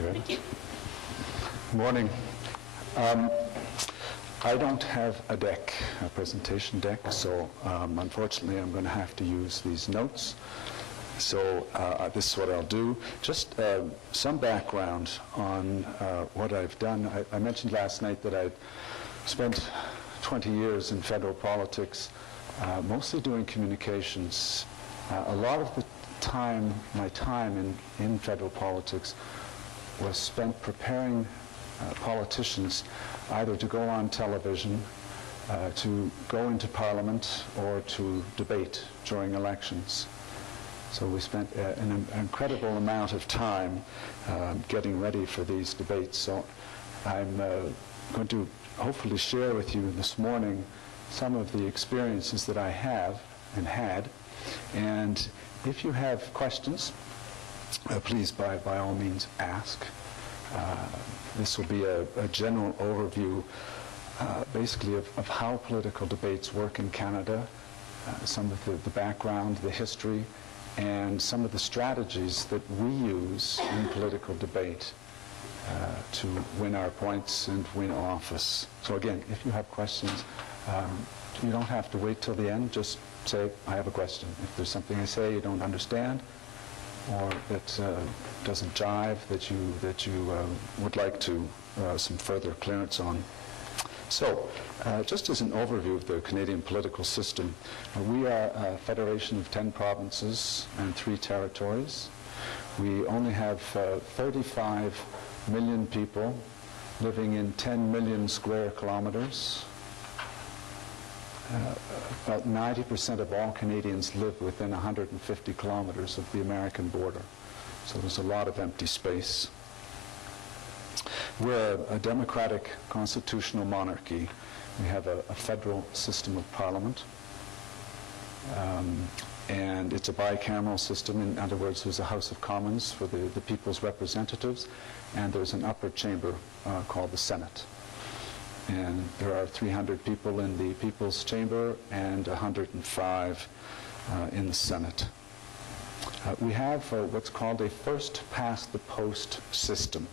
Thank you. Morning. I don't have a deck, a presentation deck, so unfortunately I'm going to have to use these notes. So this is what I'll do. Just some background on what I've done. I mentioned last night that I'd spent 20 years in federal politics, mostly doing communications. A lot of the time, my time in federal politics was spent preparing politicians either to go on television, to go into Parliament, or to debate during elections. So we spent an incredible amount of time getting ready for these debates. So I'm going to hopefully share with you this morning some of the experiences that I have and had. And if you have questions, please by all means ask. This will be a general overview basically of how political debates work in Canada, some of the background, the history, and some of the strategies that we use in political debate to win our points and win office. So again, if you have questions, you don't have to wait till the end. Just say, I have a question. If there's something I say you don't understand, or that doesn't jive, that you would like to some further clearance on. So, just as an overview of the Canadian political system, we are a federation of 10 provinces and 3 territories. We only have 35 million people living in 10 million square kilometers. About 90% of all Canadians live within 150 kilometers of the American border. So there's a lot of empty space. We're a democratic constitutional monarchy. We have a federal system of parliament. And it's a bicameral system. In other words, there's a House of Commons for the people's representatives, and there's an upper chamber called the Senate. And there are 300 people in the People's Chamber and 105 in the Senate. We have what's called a first-past-the-post system.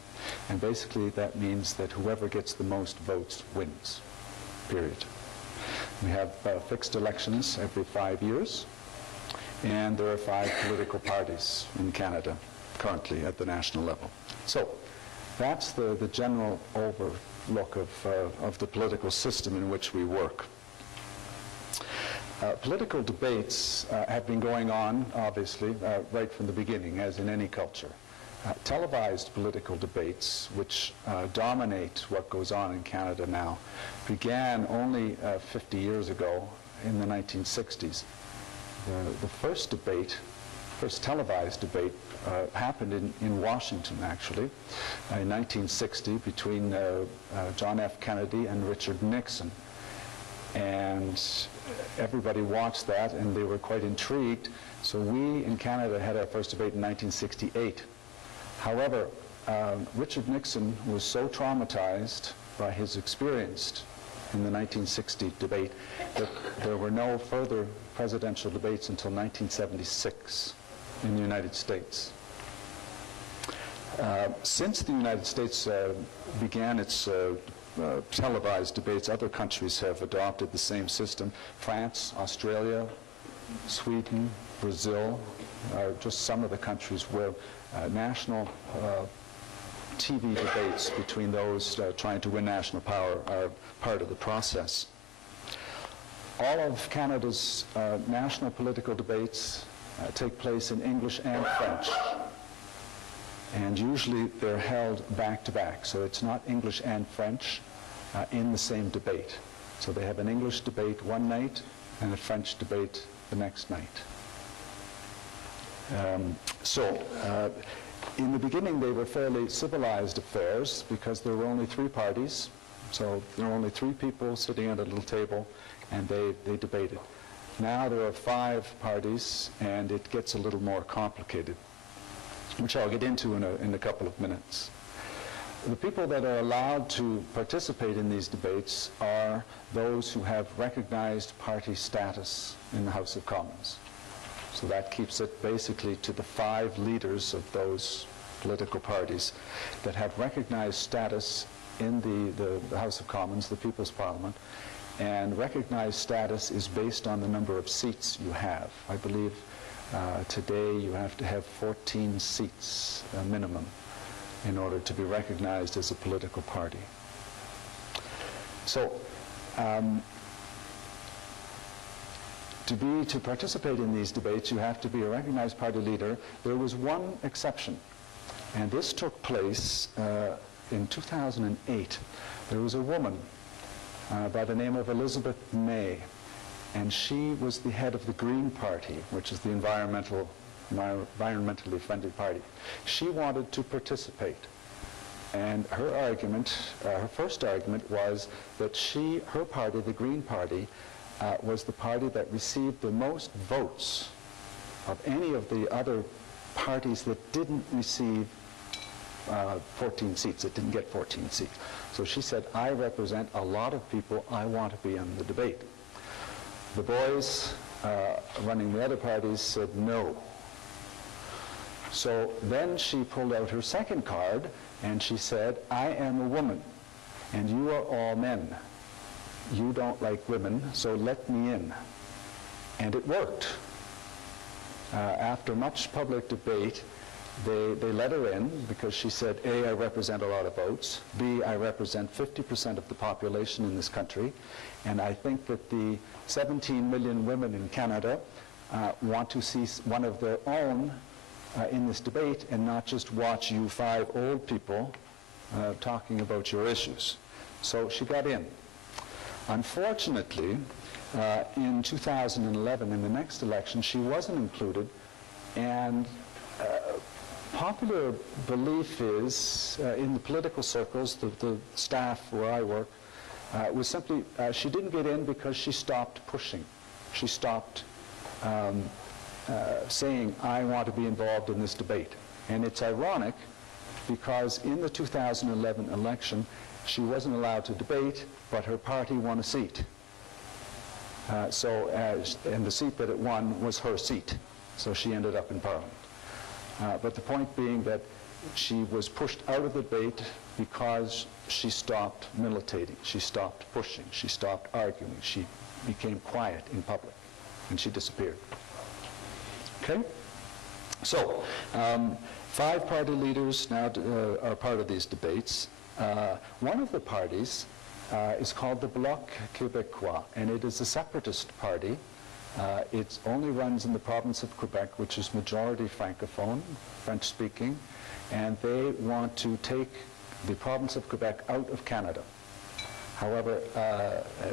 And basically that means that whoever gets the most votes wins, period. We have fixed elections every 5 years. And there are 5 political parties in Canada currently at the national level. So that's the general overlook of the political system in which we work. Political debates have been going on, obviously, right from the beginning, as in any culture. Televised political debates, which dominate what goes on in Canada now, began only 50 years ago in the 1960s. The first televised debate happened in Washington, actually, in 1960 between John F. Kennedy and Richard Nixon. And everybody watched that, and they were quite intrigued. So we in Canada had our first debate in 1968. However, Richard Nixon was so traumatized by his experience in the 1960 debate that there were no further presidential debates until 1976 in the United States. Since the United States began its televised debates, other countries have adopted the same system. France, Australia, Sweden, Brazil are just some of the countries where national TV debates between those trying to win national power are part of the process. All of Canada's national political debates take place in English and French. And usually they're held back-to-back. So it's not English and French in the same debate. So they have an English debate one night and a French debate the next night. In the beginning, they were fairly civilized affairs because there were only 3 parties. So there were only 3 people sitting at a little table, and they debated. Now there are 5 parties, and it gets a little more complicated, which I'll get into in a couple of minutes. The people that are allowed to participate in these debates are those who have recognized party status in the House of Commons. So that keeps it basically to the 5 leaders of those political parties that have recognized status in the House of Commons, the People's Parliament, and recognized status is based on the number of seats you have. I believe today you have to have 14 seats minimum in order to be recognized as a political party. So to participate in these debates, you have to be a recognized party leader. There was one exception, and this took place in 2008. There was a woman by the name of Elizabeth May, and she was the head of the Green Party, which is the environmentally friendly party. She wanted to participate, and her argument, her first argument was that her party, the Green Party, was the party that received the most votes of any of the other parties that didn't receive 14 seats. It didn't get 14 seats. So she said, I represent a lot of people. I want to be in the debate. The boys running the other parties said no. So then she pulled out her second card and she said, I am a woman and you are all men. You don't like women, so let me in. And it worked. After much public debate, they let her in because she said, A, I represent a lot of votes, B, I represent 50% of the population in this country, and I think that the 17 million women in Canada want to see one of their own in this debate and not just watch you 5 old people talking about your issues. So she got in. Unfortunately, in 2011, in the next election, she wasn't included, and popular belief is, in the political circles, the staff where I work, was simply, she didn't get in because she stopped pushing. She stopped saying, I want to be involved in this debate. And it's ironic because in the 2011 election, she wasn't allowed to debate, but her party won a seat. And the seat that it won was her seat. So she ended up in Parliament. But the point being that she was pushed out of the debate because she stopped militating, she stopped pushing, she stopped arguing, she became quiet in public, and she disappeared. Okay? So, 5 party leaders now are part of these debates. One of the parties is called the Bloc Québécois, and it is a separatist party. It only runs in the province of Quebec, which is majority Francophone, French-speaking, and they want to take the province of Quebec out of Canada. However,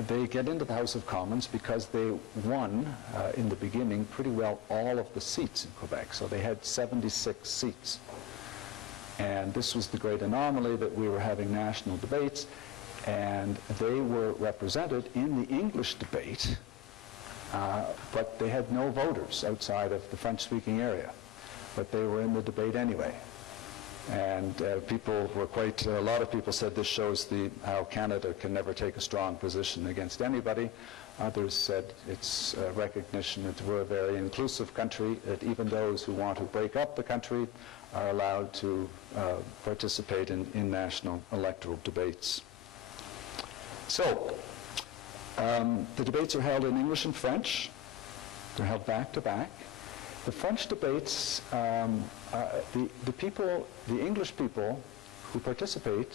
they get into the House of Commons because they won, in the beginning, pretty well all of the seats in Quebec. So they had 76 seats. And this was the great anomaly that we were having national debates, and they were represented in the English debate, but they had no voters outside of the French-speaking area. But they were in the debate anyway. And people were a lot of people said this shows how Canada can never take a strong position against anybody. Others said it's a recognition that we're a very inclusive country, that even those who want to break up the country are allowed to participate in national electoral debates. So, the debates are held in English and French. They're held back to back. The French debates, the English people who participate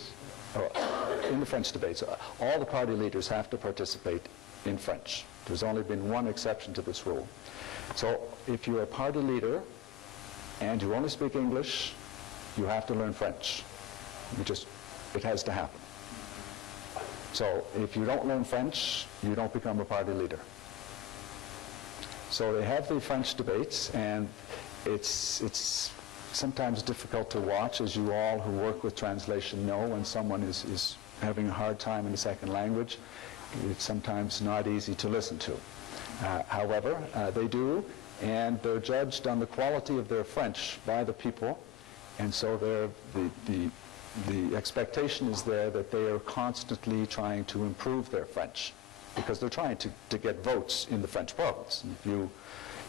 in the French debates, all the party leaders have to participate in French. There's only been one exception to this rule. So if you're a party leader and you only speak English, you have to learn French. It has to happen. So if you don't learn French, you don't become a party leader. So they have the French debates, and it's sometimes difficult to watch, as you all who work with translation know. When someone is having a hard time in a second language, it's sometimes not easy to listen to. However, they do, and they're judged on the quality of their French by the people, and so the expectation is there that they are constantly trying to improve their French, because they're trying to get votes in the French province. And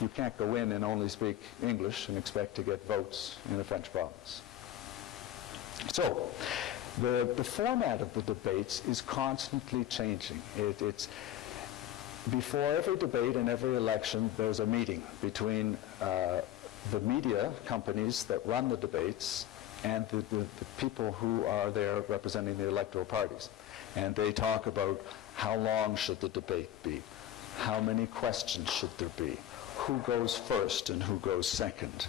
you can't go in and only speak English and expect to get votes in the French province. So, the format of the debates is constantly changing. It's before every debate and every election, there's a meeting between the media companies that run the debates and the people who are there representing the electoral parties. And they talk about how long should the debate be, how many questions should there be, who goes first and who goes second,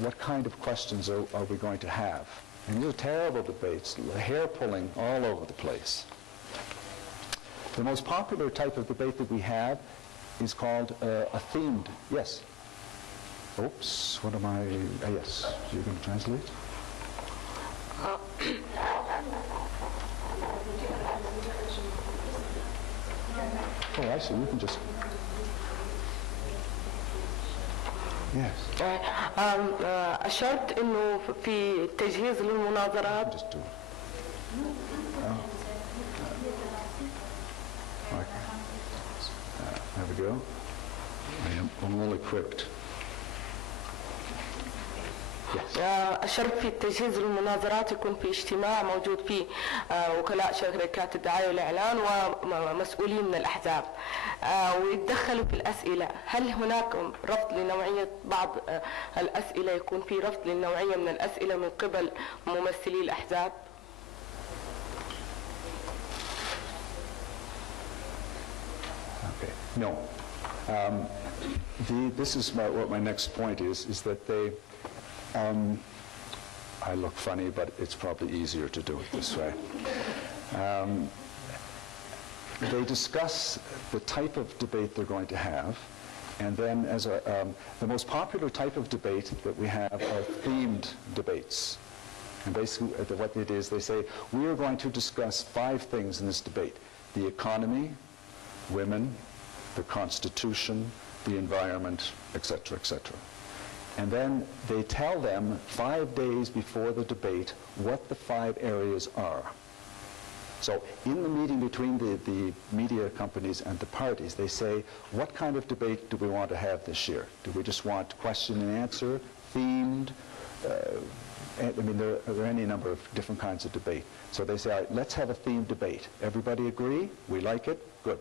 what kind of questions are we going to have. And these are terrible debates, hair pulling all over the place. The most popular type of debate that we have is called a themed, yes? Oops, what am I, yes, you can translate? Oh, I see, you can just, yes. أشرت إنه في تجهيز للمناظرات. Just do it. There we go. I'm all equipped. أشرت في تجهيز المناظرات يكون في اجتماع موجود فيه وكلاء شركات الدعاية والإعلان ومسؤولين من الأحزاب ويتدخلوا في الأسئلة. هل هناك رفض لنوعية بعض الأسئلة يكون في رفض للنوعية من الأسئلة من قبل ممثلي الأحزاب؟ Okay. No. This is what my next point is that they, I look funny, but it's probably easier to do it this way. They discuss the type of debate they're going to have, and then as the most popular type of debate that we have are themed debates. And basically what it is, they say, we are going to discuss 5 things in this debate: the economy, women, the Constitution, the environment, etc., etc. And then they tell them 5 days before the debate what the 5 areas are. So in the meeting between the media companies and the parties, they say, what kind of debate do we want to have this year? Do we just want question and answer, themed? I mean, there are any number of different kinds of debate. So they say, all right, let's have a themed debate. Everybody agree? We like it? Good.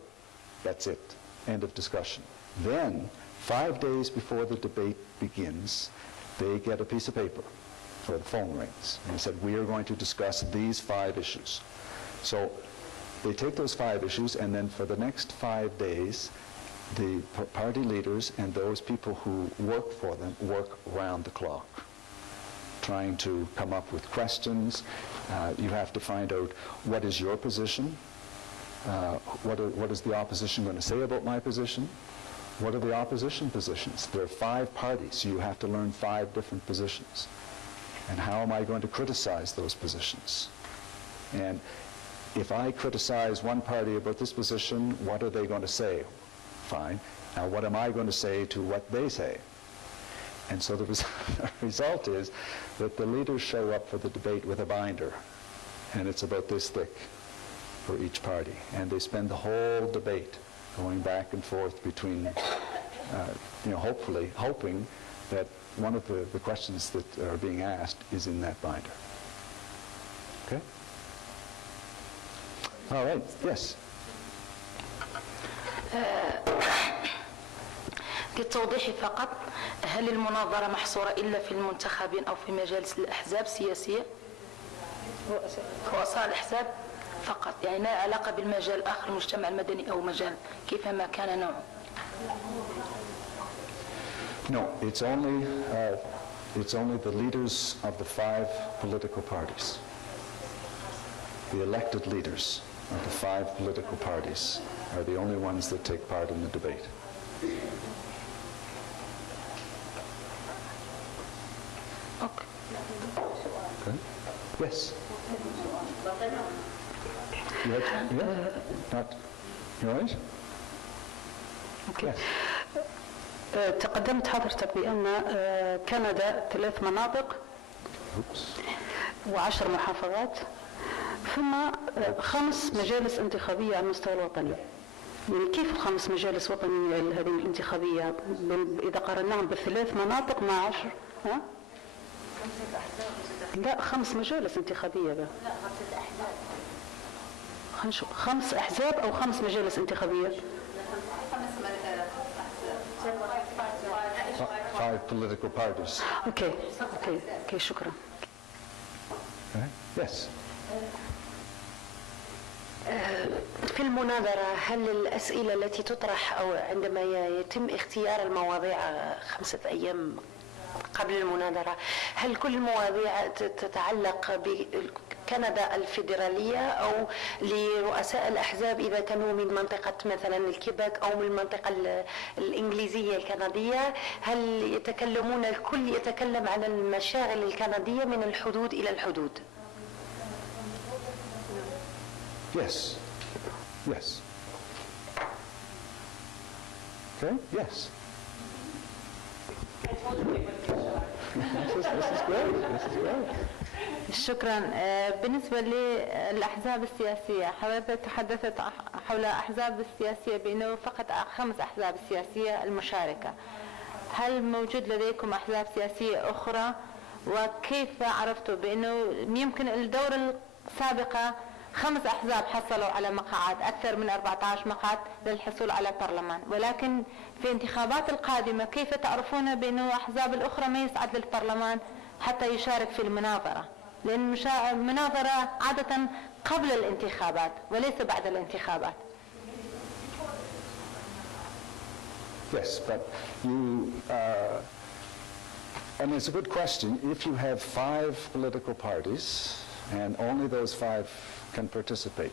That's it. End of discussion. Then, 5 days before the debate begins, they get a piece of paper, or the phone rings, and they said, we are going to discuss these 5 issues. So they take those 5 issues, and then for the next 5 days, the party leaders and those people who work for them work round the clock, trying to come up with questions. You have to find out, what is your position? What is the opposition going to say about my position? What are the opposition positions? There are 5 parties, so you have to learn 5 different positions. And how am I going to criticize those positions? And if I criticize one party about this position, what are they going to say? Fine. Now what am I going to say to what they say? And so the result is that the leaders show up for the debate with a binder, and it's about this thick for each party. And they spend the whole debate going back and forth between, hopefully, hoping that one of the questions that are being asked is in that binder. Okay? All right, yes. للتوضيح فقط، هل المناظرة محصورة إلا في المنتخبين أو في مجالس الأحزاب السياسية؟ رؤساء الأحزاب فقط، يعني لا علاقة بالمجال الآخر، المجتمع المدني أو مجال كيفما كان نوعه. No, it's only the leaders of the 5 political parties. The elected leaders of the 5 political parties are the only ones that take part in the debate. Okay. Okay. Yes. Not. You all right? Okay. Yes. تقدمت حضرتك بأن كندا 3 مناطق و10 محافظات ثم 5 مجالس انتخابية على المستوى الوطني. يعني كيف 5 مجالس وطنية هذه الانتخابية إذا قارناهم ب3 مناطق مع 10؟ ها؟ لا 5 مجالس انتخابية بقى. لا 5 أحزاب. 5 أحزاب أو 5 مجالس انتخابية؟ 5 political parties. اوكي شكرا. Okay. Yes. في المناظرة هل الأسئلة التي تطرح أو عندما يتم اختيار المواضيع 5 أيام قبل المناظرة، هل كل المواضيع تتعلق بكندا الفيدرالية أو لرؤساء الأحزاب إذا كانوا من منطقة مثلا الكيبك أو من المنطقة الإنجليزية الكندية؟ هل يتكلمون الكل يتكلم عن المشاغل الكندية من الحدود إلى الحدود؟ Yes. Yes. Okay. Yes. This is great. This is great. شكرا. بالنسبة للأحزاب السياسية، حضرتك تحدثت حول أحزاب السياسية بأنه فقط 5 أحزاب سياسية المشاركة. هل موجود لديكم أحزاب سياسية أخرى؟ وكيف عرفتوا بأنه يمكن الدورة السابقة 5 أحزاب حصلوا على مقاعد أكثر من 14 مقعد للحصول على برلمان، ولكن في الانتخابات القادمة كيف تعرفون بأنه الأحزاب الأخرى ما يصعد للبرلمان حتى يشارك في المناظرة؟ لأن المناظرة عادة قبل الانتخابات وليس بعد الانتخابات. Yes, but you, I mean, it's a good question. If you have 5 political parties and only those 5 can participate,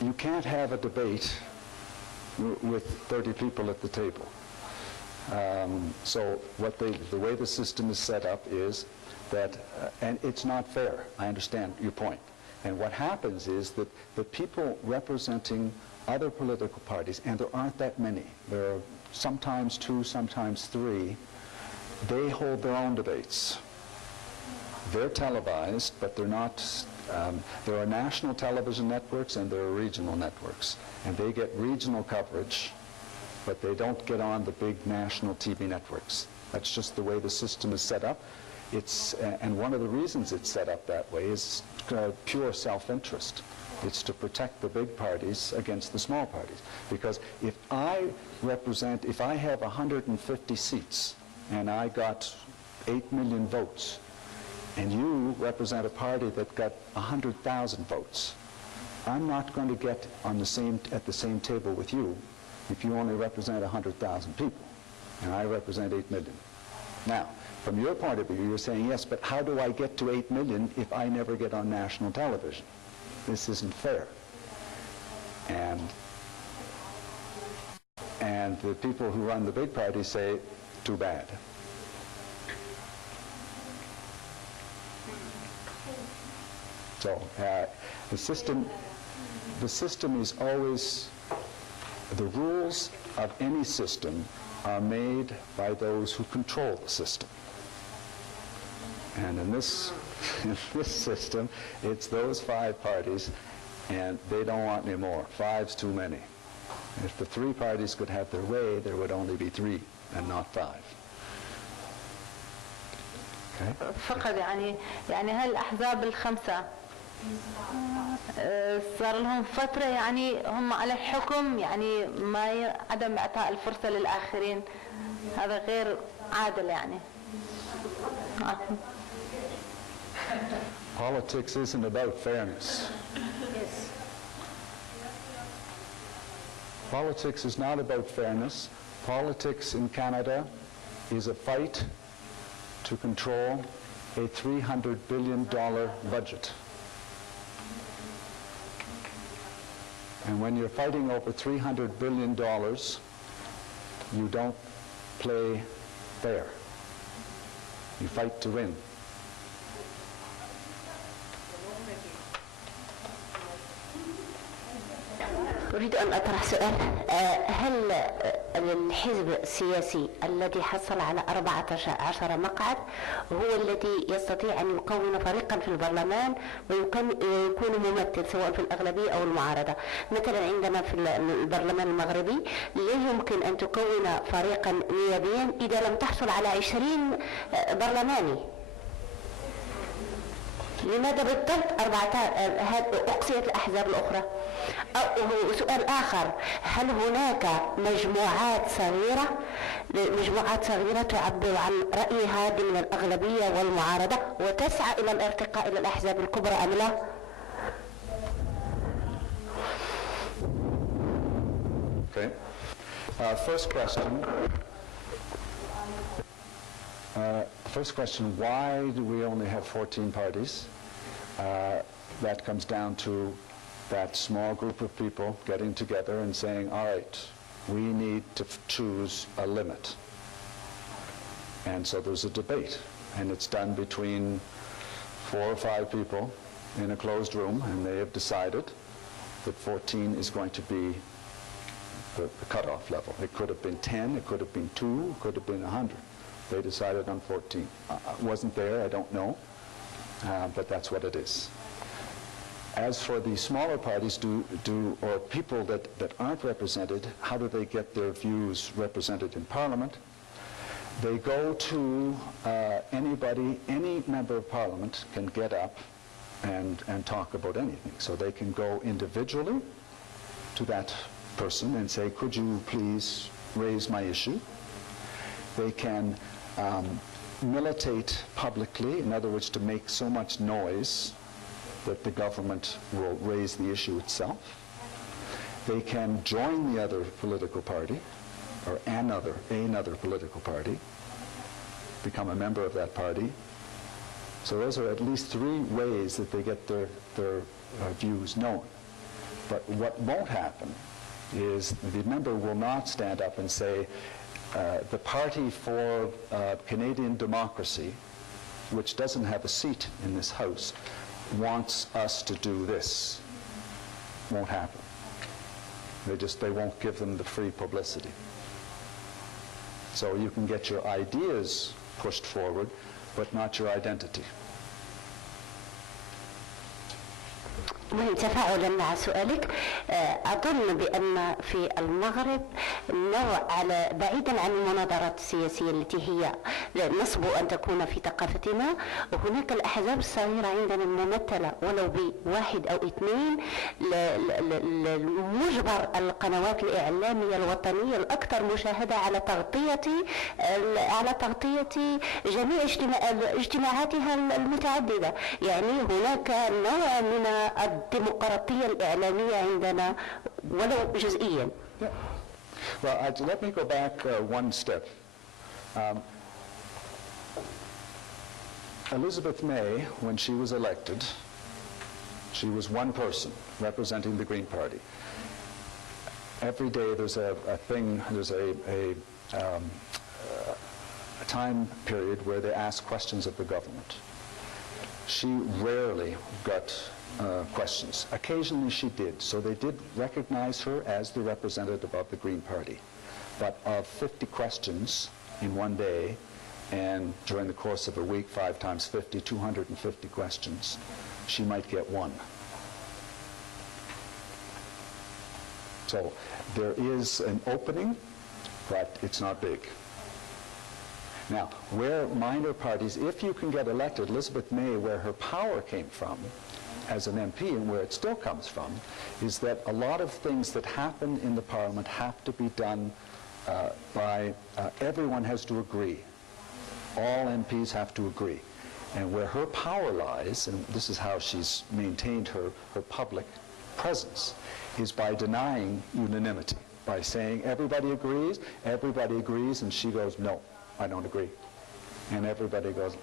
you can't have a debate with 30 people at the table. So the way the system is set up is that, and it's not fair, I understand your point. And what happens is that the people representing other political parties, and there aren't that many, there are sometimes 2, sometimes 3, they hold their own debates. They're televised, but they're not, there are national television networks and there are regional networks. And they get regional coverage, but they don't get on the big national TV networks. That's just the way the system is set up. It's, and one of the reasons it's set up that way is pure self-interest. It's to protect the big parties against the small parties. Because if I have 150 seats and I got 8 million votes, and you represent a party that got 100,000 votes, I'm not going to get on at the same table with you if you only represent 100,000 people, and I represent 8 million. Now, from your point of view, you're saying, yes, but how do I get to 8 million if I never get on national television? This isn't fair. And the people who run the big parties say, too bad. So the system is always, the rules of any system are made by those who control the system. And in this system, it's those 5 parties, and they don't want any more. 5's too many. If the 3 parties could have their way, there would only be 3 and not 5. Okay? فقط يعني هل الأحزاب ال5 صار لهم فترة يعني هم على الحكم، يعني ما عدم إعطاء الفرصة للآخرين، هذا غير عادل يعني. Politics isn't about fairness. Yes. Politics is not about fairness. Politics in Canada is a fight to control a $300 billion budget. And when you're fighting over $300 billion, you don't play fair. You fight to win. أريد أن أطرح سؤال. هل الحزب السياسي الذي حصل على 14 مقعد هو الذي يستطيع أن يكون فريقا في البرلمان ويكون ممثل سواء في الأغلبية أو المعارضة؟ مثلا عندنا في البرلمان المغربي لا يمكن أن تكون فريقا نيابيا إذا لم تحصل على 20 برلماني. لماذا بالضبط 14 أقصيت الأحزاب الأخرى؟ أو سؤال آخر، هل هناك مجموعات صغيرة تعبر عن رأيها ضمن الأغلبية والمعارضة وتسعى إلى الارتقاء إلى الأحزاب الكبرى أم لا؟ Okay. First question, why do we only have 14 parties? That comes down to that small group of people getting together and saying, all right, we need to choose a limit. And so there's a debate, and it's done between 4 or 5 people in a closed room, and they have decided that 14 is going to be the cutoff level. It could have been 10, it could have been 2, it could have been 100. They decided on 14. I wasn't there, I don't know, but that's what it is. As for the smaller parties, or people that aren't represented, how do they get their views represented in Parliament? They go to any member of Parliament can get up and talk about anything. So they can go individually to that person and say, could you please raise my issue? They can militate publicly, in other words, to make so much noise that the government will raise the issue itself. They can join the other political party, or another political party, become a member of that party. So those are at least 3 ways that they get their views known. But what won't happen is the member will not stand up and say, the party for Canadian democracy, which doesn't have a seat in this House, wants us to do this. Won't happen. They won't give them the free publicity. So you can get your ideas pushed forward, but not your identity. تفاعلا مع سؤالك، أظن بأن في المغرب نوع بعيدا عن المناظرات السياسية التي هي نصب أن تكون في ثقافتنا، وهناك الأحزاب الصغيرة عندنا الممثلة ولو ب1 أو 2 مجبر القنوات الإعلامية الوطنية الأكثر مشاهدة على تغطية جميع اجتماعاتها المتعددة. يعني هناك نوع من الديمقراطية الإعلامية عندنا ولو جزئيا. Well, let me go back one step. Elizabeth May, when she was elected, she was one person representing the Green Party. Every day there's a time period where they ask questions of the government. She rarely got questions. Occasionally she did, so they did recognize her as the representative of the Green Party. But of 50 questions in one day, and during the course of a week, 5 times 50, 250 questions, she might get 1. So there is an opening, but it's not big. Now, where minor parties, if you can get elected, Elizabeth May, where her power came from as an MP and where it still comes from, is that a lot of things that happen in the Parliament have to be done everyone has to agree. All MPs have to agree. And where her power lies, and this is how she's maintained her public presence, is by denying unanimity, by saying everybody agrees, and she goes, no, I don't agree. And everybody goes,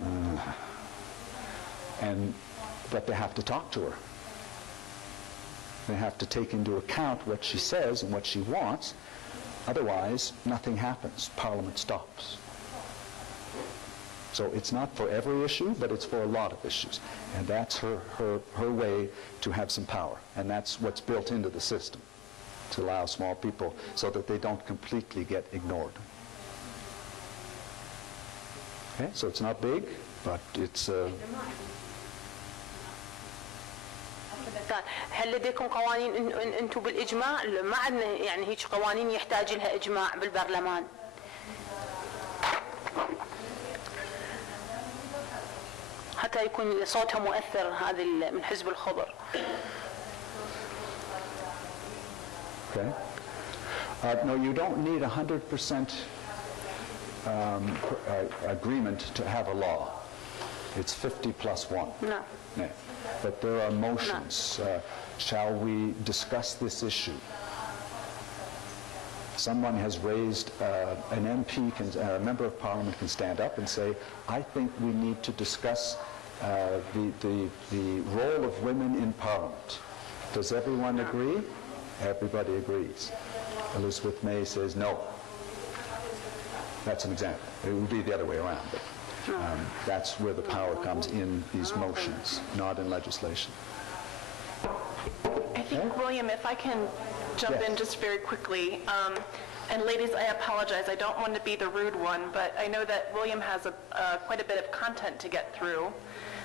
but they have to talk to her. They have to take into account what she says and what she wants. Otherwise, nothing happens. Parliament stops. So it's not for every issue, but it's for a lot of issues. And that's her way to have some power. And that's what's built into the system, to allow small people so that they don't completely get ignored. Okay, so it's not big, but it's... هل لديكم قوانين انتم بالاجماع؟ ما عندنا يعني هيك قوانين يحتاج لها اجماع بالبرلمان. حتى حتى يكون صوتها مؤثر هذه من حزب الخضر. Okay. No, you don't need 100% agreement to have a law. It's 50 plus 1. No. Yeah. But there are motions. Shall we discuss this issue? Someone has raised, an MP, a member of parliament can stand up and say, I think we need to discuss the role of women in parliament. Does everyone agree? Everybody agrees. Elizabeth May says no. That's an example. It would be the other way around, but that's where the power comes in these motions, not in legislation. I think, William, if I can jump in just very quickly. And ladies, I apologize. I don't want to be the rude one, but I know that William has quite a bit of content to get through.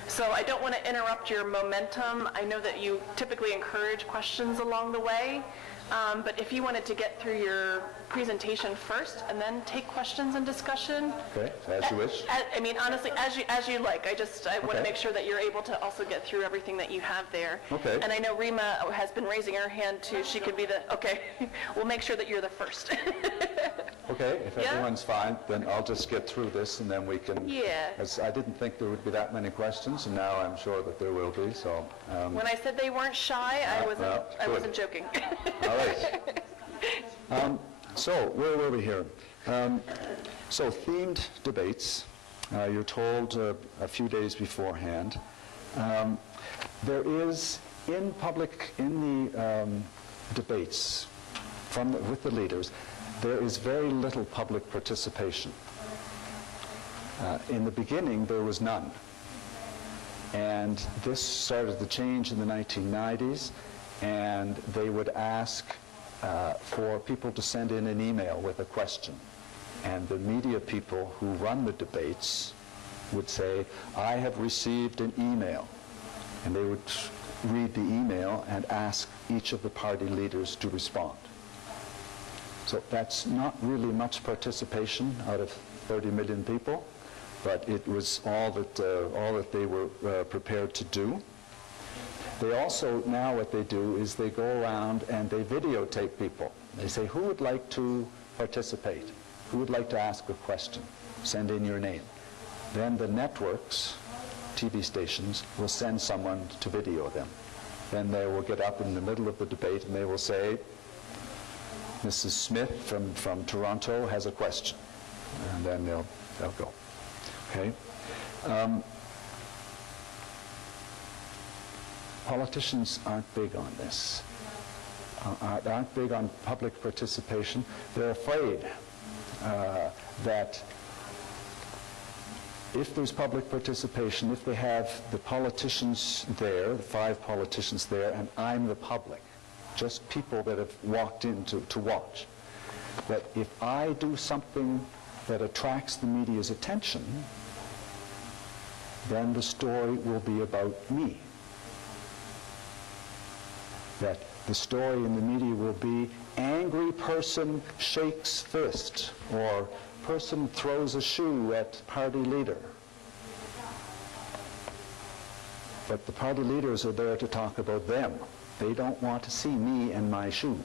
So I don't want to interrupt your momentum. I know that you typically encourage questions along the way. But if you wanted to get through your presentation first and then take questions and discussion. Okay, as you wish. I mean, honestly, as you like. I want to make sure that you're able to also get through everything that you have there. Okay. And I know Rima has been raising her hand too. She could be okay. We'll make sure that you're the first. Okay, if everyone's fine, then I'll just get through this and then we can. Yeah. As I didn't think there would be that many questions, and now I'm sure that there will be. So. When I said they weren't shy, I wasn't joking. All right. So where were we here? So themed debates. You're told a few days beforehand. There is in the debates with the leaders, there is very little public participation. In the beginning, there was none. And this started the change in the 1990s, and they would ask for people to send in an email with a question. And the media people who run the debates would say, I have received an email. And they would read the email and ask each of the party leaders to respond. So that's not really much participation out of 30 million people, but it was all that they were prepared to do. They also, now what they do is they go around and they videotape people. They say, who would like to participate? Who would like to ask a question? Send in your name. Then the networks, TV stations, will send someone to video them. Then they will get up in the middle of the debate and they will say, Mrs. Smith from Toronto has a question. And then they'll go. Okay? Politicians aren't big on this, aren't big on public participation. They're afraid that if there's public participation, if they have the politicians there, the 5 politicians there, and I'm the public, just people that have walked in to watch, that if I do something that attracts the media's attention, then the story will be about me. That the story in the media will be angry person shakes fist, or person throws a shoe at party leader. But the party leaders are there to talk about them. They don't want to see me and my shoe.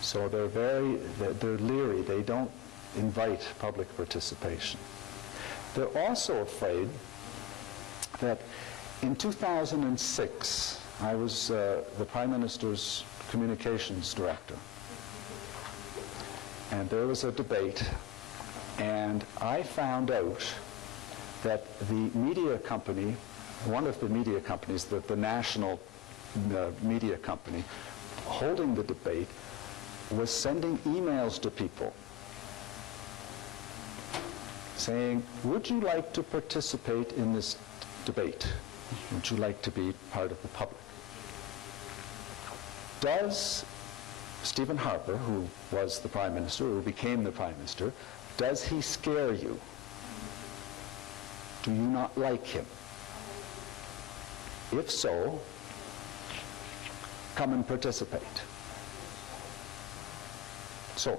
So they're leery. They don't invite public participation. They're also afraid that in 2006, I was the Prime Minister's communications director. And there was a debate, and I found out that the media company, one of the media companies, the national media company, holding the debate, was sending emails to people saying, would you like to participate in this debate? Would you like to be part of the public? Does Stephen Harper, who was the Prime Minister, who became the Prime Minister, does he scare you? Do you not like him? If so, come and participate. So,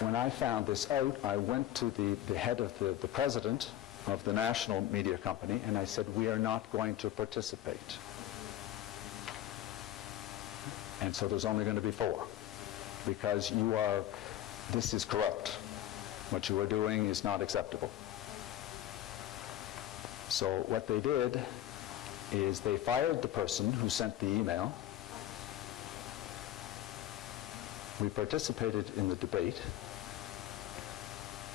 when I found this out, I went to the head of the president of the national media company, and I said, we are not going to participate. And so there's only going to be 4, because this is corrupt. What you are doing is not acceptable. So what they did is they fired the person who sent the email. We participated in the debate,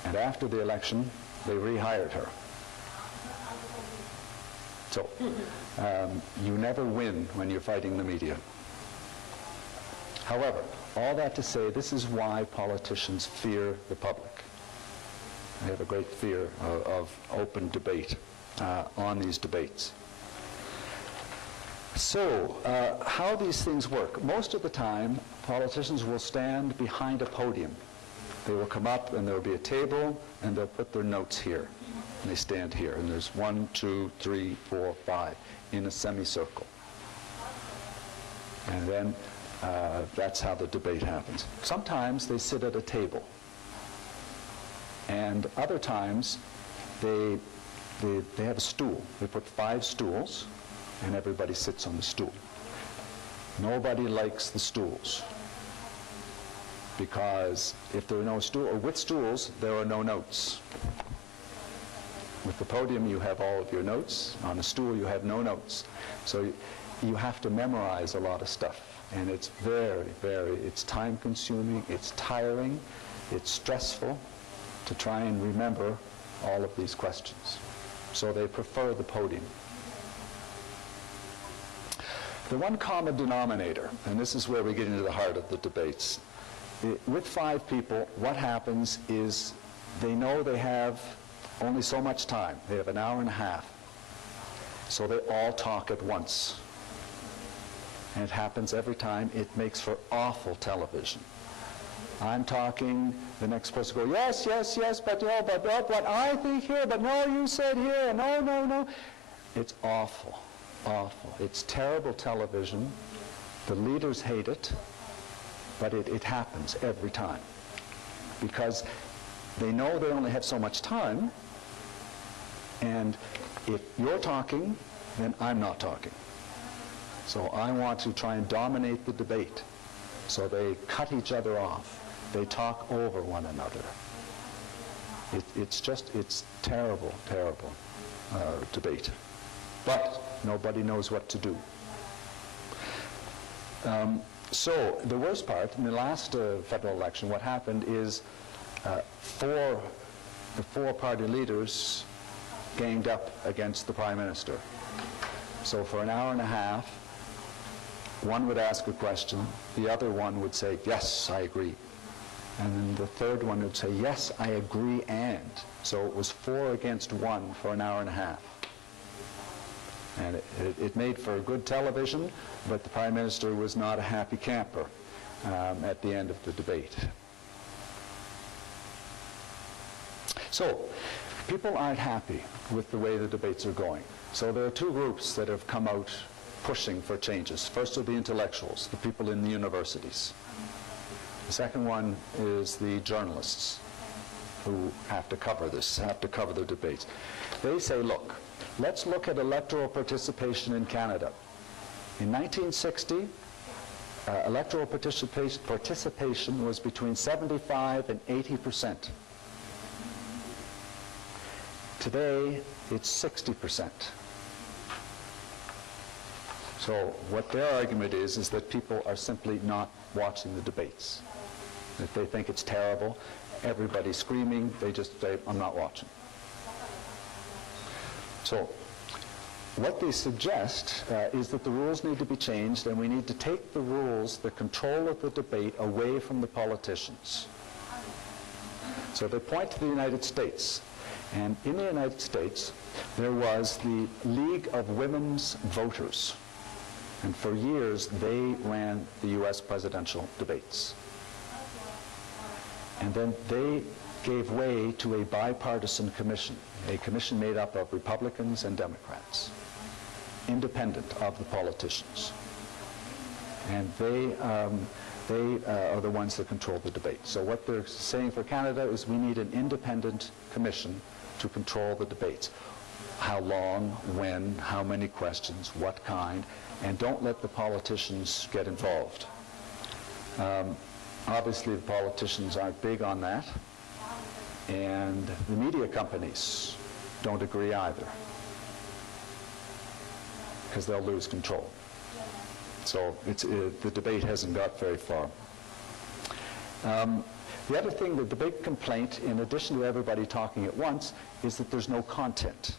and after the election, they rehired her. So you never win when you're fighting the media. However, all that to say, this is why politicians fear the public. They have a great fear of open debate on these debates. So, how these things work. Most of the time, politicians will stand behind a podium. They will come up and there will be a table and they'll put their notes here. And they stand here. And there's 1, 2, 3, 4, 5 in a semicircle. And then that's how the debate happens. Sometimes they sit at a table. And other times they have a stool. They put 5 stools and everybody sits on the stool. Nobody likes the stools, because if there are no stools, or with stools, there are no notes. With the podium, you have all of your notes. On a stool, you have no notes. So you have to memorize a lot of stuff. And it's it's time-consuming, it's tiring, it's stressful to try and remember all of these questions. So they prefer the podium. The one common denominator, and this is where we get into the heart of the debates, with 5 people, what happens is they know they have only so much time. They have an hour and a half. So they all talk at once. And it happens every time. It makes for awful television. I'm talking, the next person goes, yes, yes, yes, but no, but I think here, but no, you said here, no, no, no. It's awful. Awful. It's terrible television. The leaders hate it, but it happens every time, because they know they only have so much time, and if you're talking, then I'm not talking. So I want to try and dominate the debate. So they cut each other off. They talk over one another. It's terrible, terrible debate. But nobody knows what to do. So the worst part, in the last federal election, what happened is the 4 party leaders ganged up against the Prime Minister. So for an hour and a half, one would ask a question, the other one would say, yes, I agree. And then the third one would say, yes, I agree, and. So it was 4 against 1 for an hour and a half. And it made for good television, but the Prime Minister was not a happy camper at the end of the debate. So people aren't happy with the way the debates are going. So there are 2 groups that have come out pushing for changes. First are the intellectuals, the people in the universities. The second one is the journalists who have to cover this, have to cover the debates. They say, look, let's look at electoral participation in Canada. In 1960, electoral participation was between 75 and 80%. Today, it's 60%. So what their argument is that people are simply not watching the debates. That they think it's terrible. Everybody's screaming. They just say, I'm not watching. So what they suggest is that the rules need to be changed, and we need to take the rules, the control of the debate, away from the politicians. So they point to the United States. And in the United States, there was the League of Women's Voters. And for years, they ran the U.S. presidential debates. And then they gave way to a bipartisan commission, a commission made up of Republicans and Democrats, independent of the politicians. And they are the ones that control the debate. So what they're saying for Canada is we need an independent commission to control the debates. How long, when, how many questions, what kind, and don't let the politicians get involved. Obviously, the politicians aren't big on that, and the media companies don't agree either, because they'll lose control. So the debate hasn't got very far. The other thing, the big complaint, in addition to everybody talking at once, is that there's no content.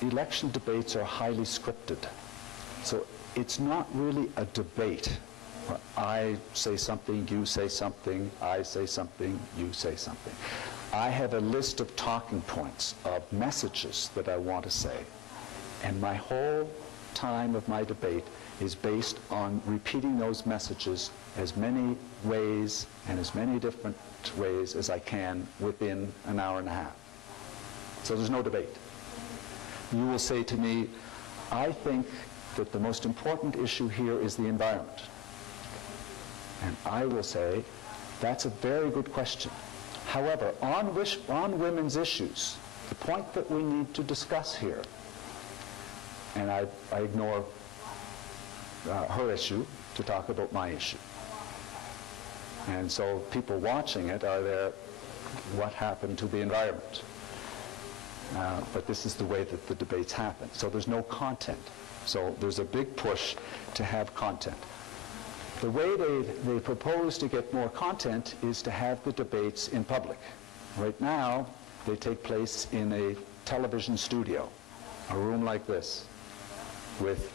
Election debates are highly scripted. So it's not really a debate. I say something, you say something, I say something, you say something. I have a list of talking points, of messages that I want to say. And my whole time of my debate is based on repeating those messages as many ways and as many different ways as I can within an hour and a half. So there's no debate. You will say to me, I think that the most important issue here is the environment. And I will say, that's a very good question. However, on women's issues, the point that we need to discuss here, and I ignore her issue to talk about my issue. And so people watching it are there, what happened to the environment? But this is the way that the debates happen. So there's no content. So there's a big push to have content. The way they propose to get more content is to have the debates in public. Right now, they take place in a television studio, a room like this, with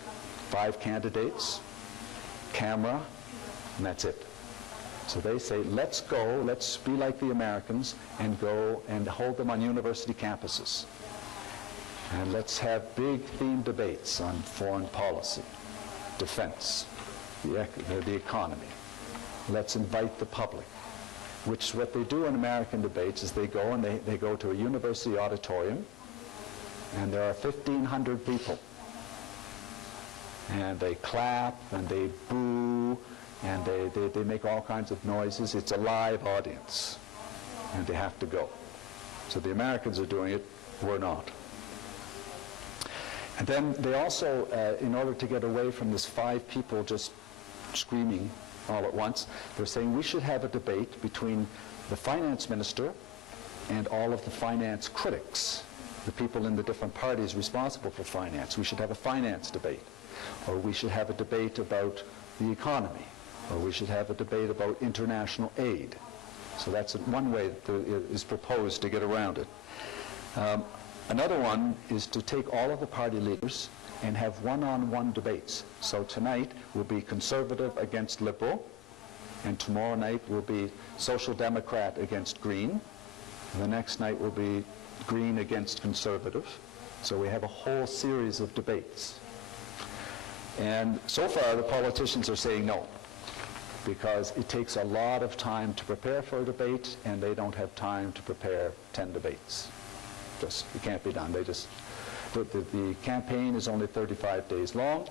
5 candidates, camera, and that's it. So they say, let's go, let's be like the Americans and go and hold them on university campuses. And let's have big theme debates on foreign policy, defense, the economy. Let's invite the public. Which what they do in American debates is they go and they go to a university auditorium, and there are 1,500 people. And they clap and they boo and they make all kinds of noises. It's a live audience, and they have to go. So the Americans are doing it, we're not. And then they also, in order to get away from this 5 people just screaming all at once, they're saying we should have a debate between the finance minister and all of the finance critics, the people in the different parties responsible for finance. We should have a finance debate. Or we should have a debate about the economy. Or we should have a debate about international aid. So that's one way that is proposed to get around it. Another one is to take all of the party leaders and have one-on-one debates. So tonight will be Conservative against Liberal, and tomorrow night will be Social Democrat against Green. And the next night will be Green against Conservative. So we have a whole series of debates. And so far the politicians are saying no, because it takes a lot of time to prepare for a debate, and they don't have time to prepare 10 debates. Just, it can't be done. They just, the campaign is only 35 days long,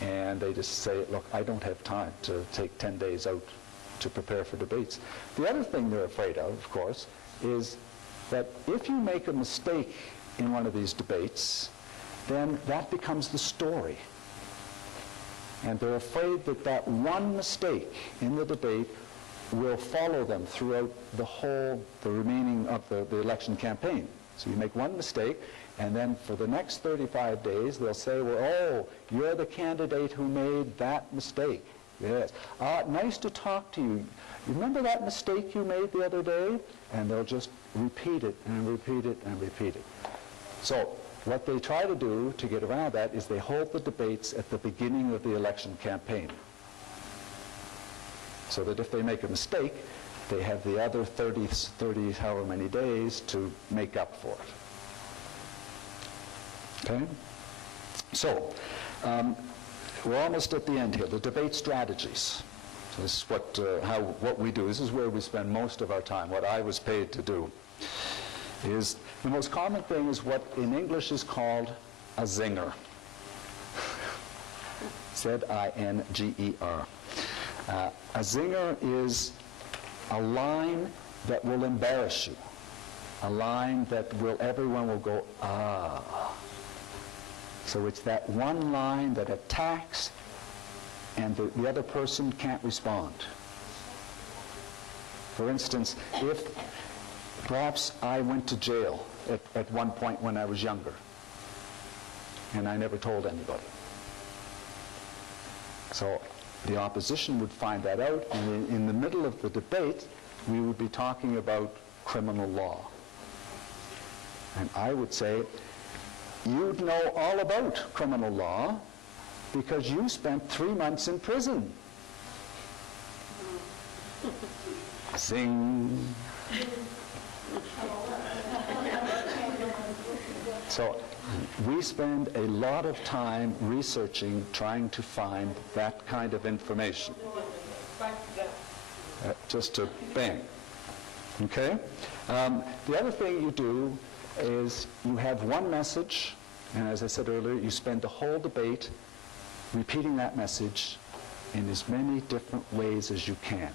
and they just say, look, I don't have time to take 10 days out to prepare for debates. The other thing they're afraid of course, is that if you make a mistake in one of these debates, then that becomes the story. And they're afraid that that one mistake in the debate will follow them throughout the remaining of the election campaign. So you make one mistake, and then for the next 35 days, they'll say, well, oh, you're the candidate who made that mistake. Yes. Nice to talk to you. You remember that mistake you made the other day? And they'll just repeat it and repeat it and repeat it. So what they try to do to get around that is they hold the debates at the beginning of the election campaign, so that if they make a mistake, they have the other 30 however many days to make up for it. Okay? So, we're almost at the end here. The debate strategies. So this is what we do. This is where we spend most of our time. What I was paid to do is the most common thing is what in English is called a zinger. Z-I-N-G-E-R. A zinger is a line that will embarrass you. a line that everyone will go, ah. So it's that one line that attacks and the other person can't respond. For instance, if perhaps I went to jail at one point when I was younger, and I never told anybody. So the opposition would find that out, and in the middle of the debate, we would be talking about criminal law. And I would say, you'd know all about criminal law because you spent 3 months in prison. Zing. So we spend a lot of time researching, trying to find that kind of information. Just to bang. Okay? The other thing you do is you have one message, and as I said earlier, you spend the whole debate repeating that message in as many different ways as you can.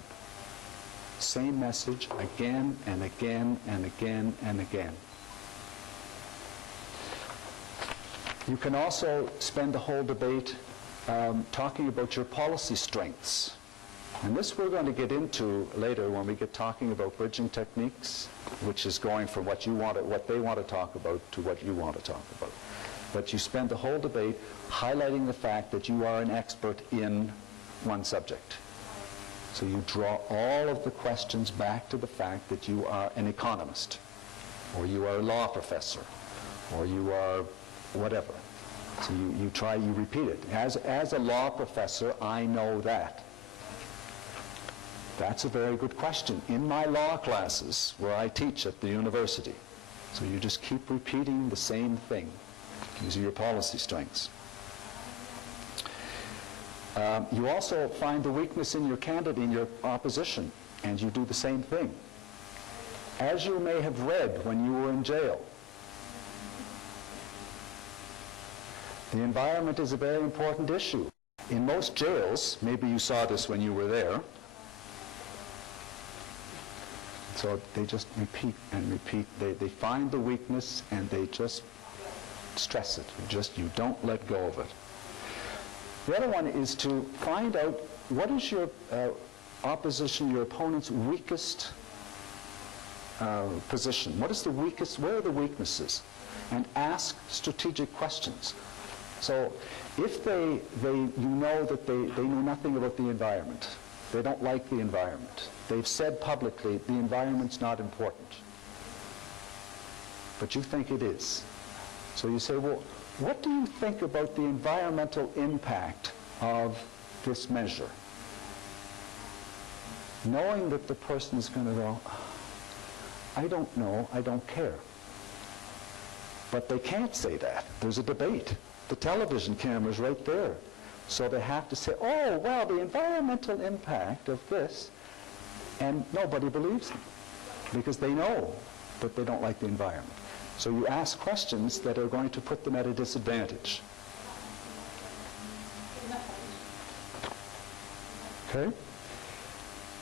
Same message again and again and again and again. You can also spend the whole debate talking about your policy strengths. And this we're going to get into later when we get talking about bridging techniques, which is going from what they want to talk about to what you want to talk about. But you spend the whole debate highlighting the fact that you are an expert in one subject. So you draw all of the questions back to the fact that you are an economist, or you are a law professor, or you are whatever. So you repeat it. As a law professor, I know that. That's a very good question in my law classes where I teach at the university. So you just keep repeating the same thing. These are your policy strengths. You also find the weakness in your candidate, in your opposition, and you do the same thing. As you may have read when you were in jail, the environment is a very important issue. In most jails, maybe you saw this when you were there, so they just repeat and repeat. They find the weakness and they just stress it. You don't let go of it. The other one is to find out what is your opposition, your opponent's weakest position. What is the weakest, where are the weaknesses? And ask strategic questions. So if you know that they know nothing about the environment, they don't like the environment, they've said publicly the environment's not important, but you think it is. So you say, well, what do you think about the environmental impact of this measure? Knowing that the person is going to go, I don't know, I don't care. But they can't say that. There's a debate. The television camera's right there. So they have to say, oh, well, the environmental impact of this, and nobody believes them because they know that they don't like the environment. So you ask questions that are going to put them at a disadvantage. Okay?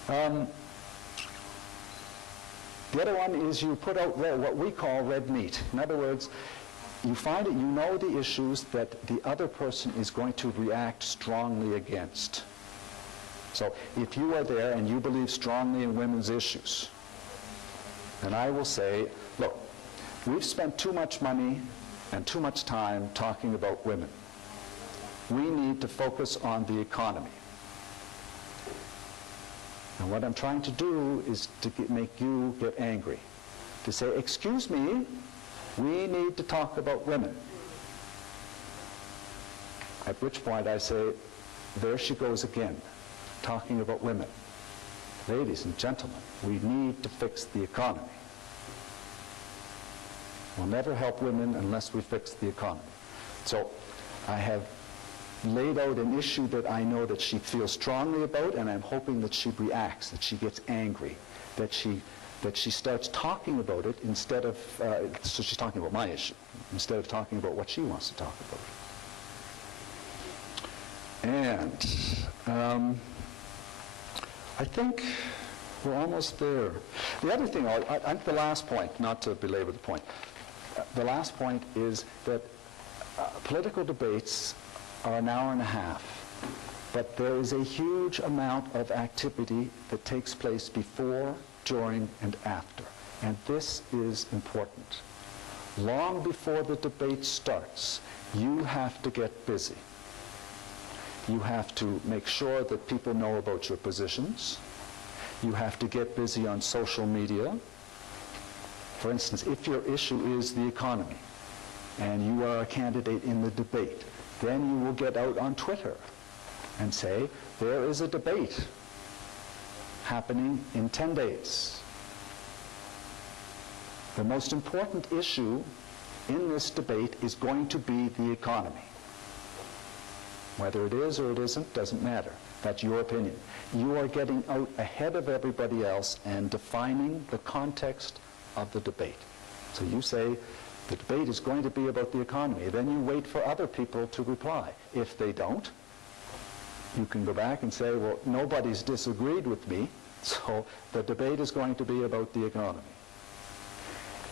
The other one is you put out what we call red meat. In other words, you find that you know the issues that the other person is going to react strongly against. So if you are there and you believe strongly in women's issues, then I will say, look, we've spent too much money and too much time talking about women. We need to focus on the economy. And what I'm trying to do is to make you get angry. To say, excuse me, we need to talk about women. At which point I say, there she goes again, talking about women. Ladies and gentlemen, we need to fix the economy. We'll never help women unless we fix the economy. So I have laid out an issue that I know that she feels strongly about, and I'm hoping that she reacts, that she gets angry, that she starts talking about it instead of, so she's talking about my issue, instead of talking about what she wants to talk about. And I think We're almost there. The other thing, the last point, not to belabor the point, the last point is that political debates are an hour and a half, but there is a huge amount of activity that takes place before, during, and after. And this is important. Long before the debate starts, you have to get busy. You have to make sure that people know about your positions. You have to get busy on social media. For instance, if your issue is the economy and you are a candidate in the debate, then you will get out on Twitter and say, there is a debate happening in 10 days. The most important issue in this debate is going to be the economy. Whether it is or it isn't, doesn't matter. That's your opinion. You are getting out ahead of everybody else and defining the context of the debate. So you say, the debate is going to be about the economy. Then you wait for other people to reply. If they don't, you can go back and say, well, nobody's disagreed with me, so the debate is going to be about the economy.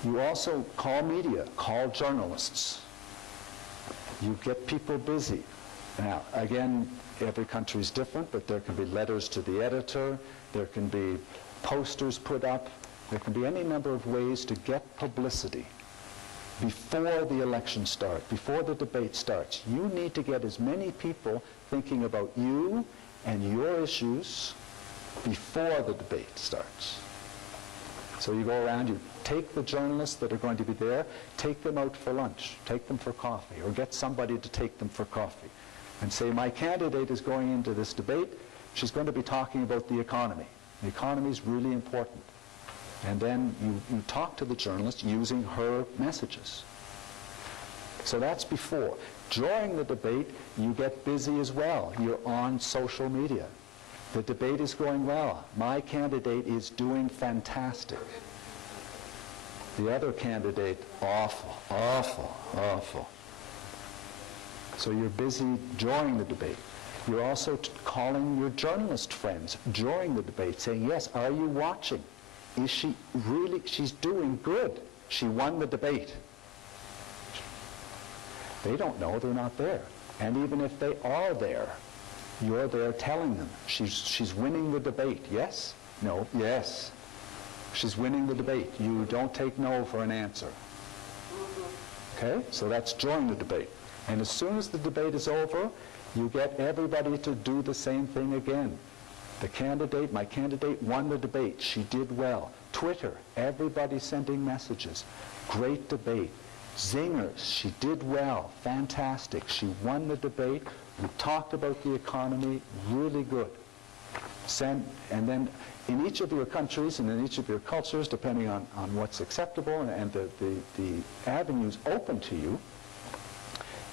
You also call media, call journalists. You get people busy. Now, again, every country is different, but there can be letters to the editor, there can be posters put up, there can be any number of ways to get publicity before the election starts, before the debate starts. You need to get as many people thinking about you and your issues before the debate starts. So you go around, you take the journalists that are going to be there, take them out for lunch, take them for coffee, or get somebody to take them for coffee, and say, my candidate is going into this debate, she's going to be talking about the economy. The economy is really important. And then you talk to the journalist using her messages. So that's before. During the debate, you get busy as well. You're on social media. The debate is going well. My candidate is doing fantastic. The other candidate, awful, awful, awful. So you're busy during the debate. You're also calling your journalist friends during the debate, saying, yes, are you watching? Is she really, she's doing good. She won the debate. They don't know, they're not there. And even if they are there, you're there telling them, she's winning the debate. Yes? No? Yes. She's winning the debate. You don't take no for an answer. Okay? So that's during the debate. And as soon as the debate is over, you get everybody to do the same thing again. The candidate, my candidate won the debate. She did well. Twitter, everybody sending messages. Great debate. Zingers, she did well. Fantastic. She won the debate. We talked about the economy. Really good. And then in each of your countries and in each of your cultures, depending on what's acceptable and the avenues open to you,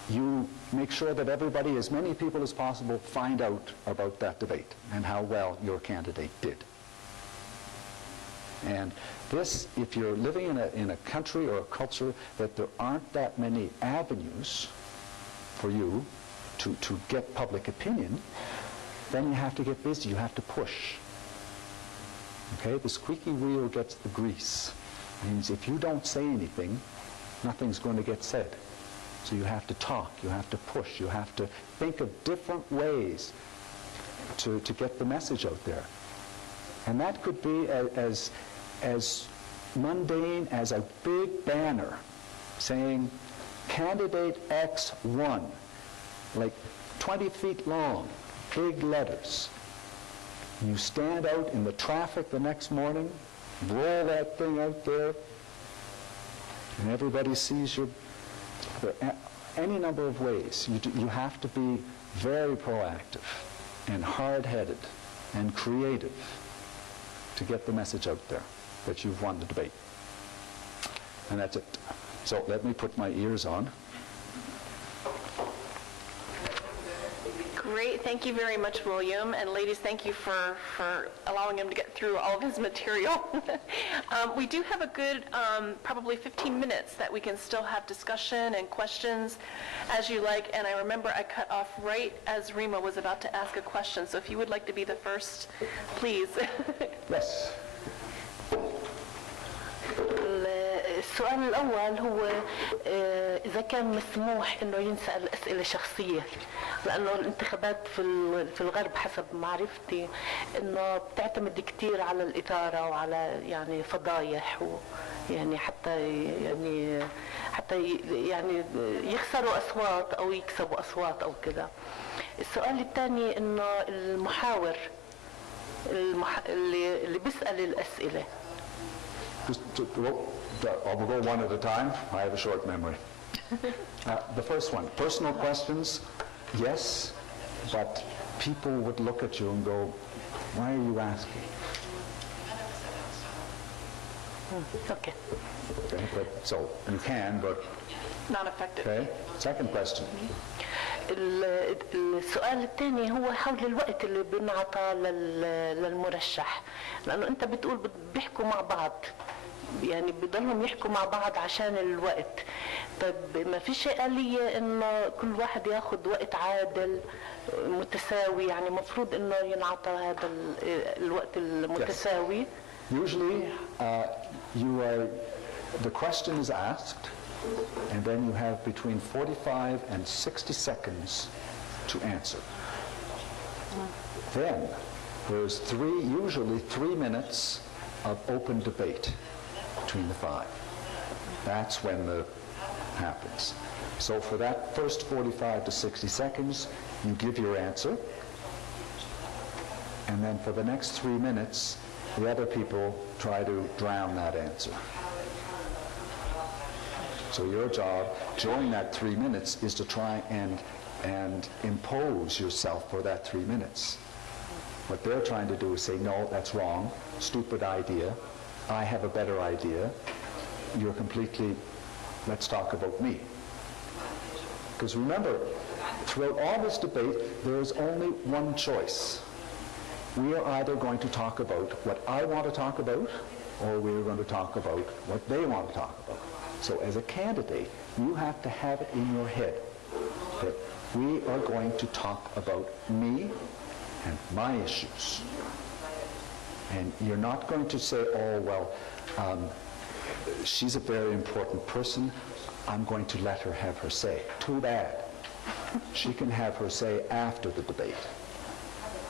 you make sure that everybody, as many people as possible, find out about that debate and how well your candidate did. And this, if you're living in a country or a culture that there aren't that many avenues for you to get public opinion, then you have to get busy, you have to push. Okay, the squeaky wheel gets the grease. It means if you don't say anything, nothing's going to get said. So you have to talk, you have to push, you have to think of different ways to get the message out there. And that could be as mundane as a big banner saying, candidate X won, like 20 feet long, big letters. You stand out in the traffic the next morning, roll that thing out there, and everybody sees your... There are any number of ways. You have to be very proactive and hard-headed and creative to get the message out there that you've won the debate. And that's it. So let me put my ears on. Great, thank you very much, William. And ladies, thank you for allowing him to get through all of his material. We do have a good probably 15 minutes that we can still have discussion and questions as you like. And I remember I cut off right as Rima was about to ask a question. So if you would like to be the first, please. Yes. السؤال الأول هو إذا كان مسموح إنه ينسأل أسئلة شخصية، لأنه الانتخابات في الغرب حسب معرفتي إنه بتعتمد كتير على الإثارة وعلى يعني فضايح يعني حتى يخسروا أصوات أو يكسبوا أصوات أو كذا. السؤال الثاني إنه المحاور اللي بيسأل الأسئلة. I'll go one at a time. I have a short memory. The first one, personal questions, yes, but people would look at you and go, why are you asking? Okay. Okay, but, so you can, but... Not effective. Okay, second question. السؤال الثاني هو حول الوقت اللي بنعطى للمرشح، لأنه أنت بتقول بيحكوا مع بعض، يعني بيضلهم يحكوا مع بعض عشان الوقت. طيب ما في شيء آلية إنه كل واحد ياخذ وقت عادل متساوي، يعني مفروض إنه ينعطى هذا الوقت المتساوي. Yes. Usually, the question is asked, and then you have between 45 and 60 seconds to answer. Then there's usually 3 minutes of open debate between the 5. That's when it happens. So for that first 45 to 60 seconds, you give your answer, and then for the next 3 minutes, the other people try to drown that answer. So your job during that 3 minutes is to try and impose yourself for that 3 minutes. What they're trying to do is say, no, that's wrong, stupid idea, I have a better idea, you're completely, let's talk about me. Because remember, throughout all this debate, there is only one choice. We are either going to talk about what I want to talk about, or we're going to talk about what they want to talk about. So as a candidate, you have to have it in your head that we are going to talk about me and my issues. And you're not going to say, oh, well, she's a very important person, I'm going to let her have her say. Too bad. She can have her say after the debate.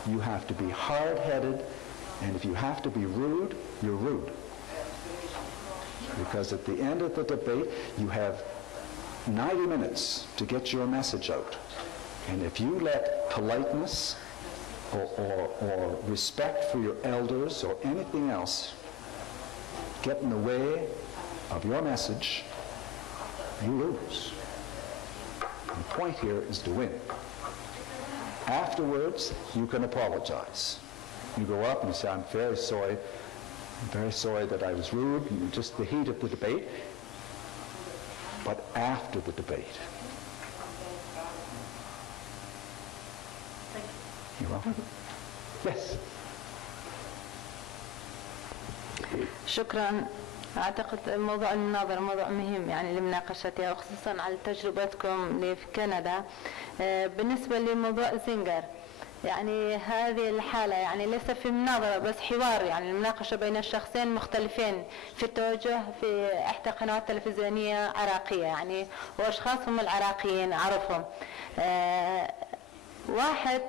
You have to be hard-headed, and if you have to be rude, you're rude. Because at the end of the debate, you have 90 minutes to get your message out. And if you let politeness or respect for your elders or anything else get in the way of your message, you lose. The point here is to win. Afterwards, you can apologize. You go up and say, I'm very sorry that I was rude, and just the heat of the debate. But after the debate. You're welcome. Yes. شكرا. أعتقد موضوع المناظرة موضوع مهم يعني لمناقشتها وخصوصا على تجربتكم في كندا. بالنسبة لموضوع زينجر يعني هذه الحالة يعني ليس في مناظرة بس حوار يعني المناقشة بين الشخصين مختلفين في التوجه في إحدى قنوات تلفزيونية عراقية يعني وأشخاص هم العراقيين أعرفهم. واحد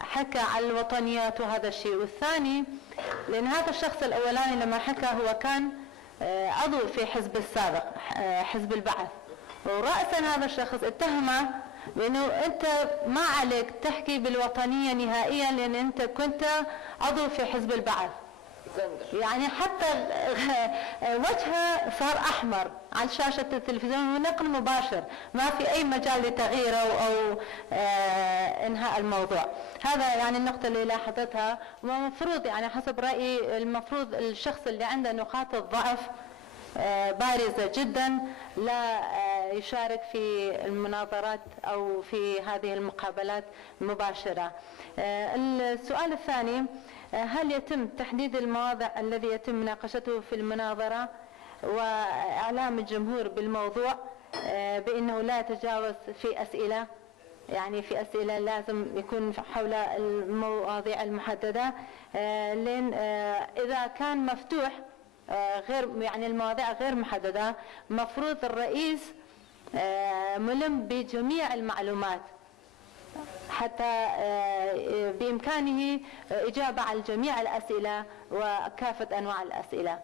حكى على الوطنيات وهذا الشيء والثاني لأن هذا الشخص الأولاني لما حكى هو كان عضو في حزب السابق حزب البعث ورأسا هذا الشخص اتهمه بأنه أنت ما عليك تحكي بالوطنية نهائيا لأن أنت كنت عضو في حزب البعث يعني حتى وجهه صار أحمر على شاشة التلفزيون ونقل مباشر ما في أي مجال لتغييره أو إنهاء الموضوع. هذا يعني النقطة اللي لاحظتها ومفروض يعني حسب رأيي المفروض الشخص اللي عنده نقاط الضعف بارزة جدا لا يشارك في المناظرات أو في هذه المقابلات المباشرة. السؤال الثاني، هل يتم تحديد المواضع الذي يتم مناقشته في المناظرة وإعلام الجمهور بالموضوع بأنه لا يتجاوز في أسئلة، يعني في أسئلة لازم يكون حول المواضيع المحددة، لأن إذا كان مفتوح غير يعني المواضيع غير محددة، مفروض الرئيس ملم بجميع المعلومات حتى بإمكانه إجابة على جميع الأسئلة وكافة أنواع الأسئلة.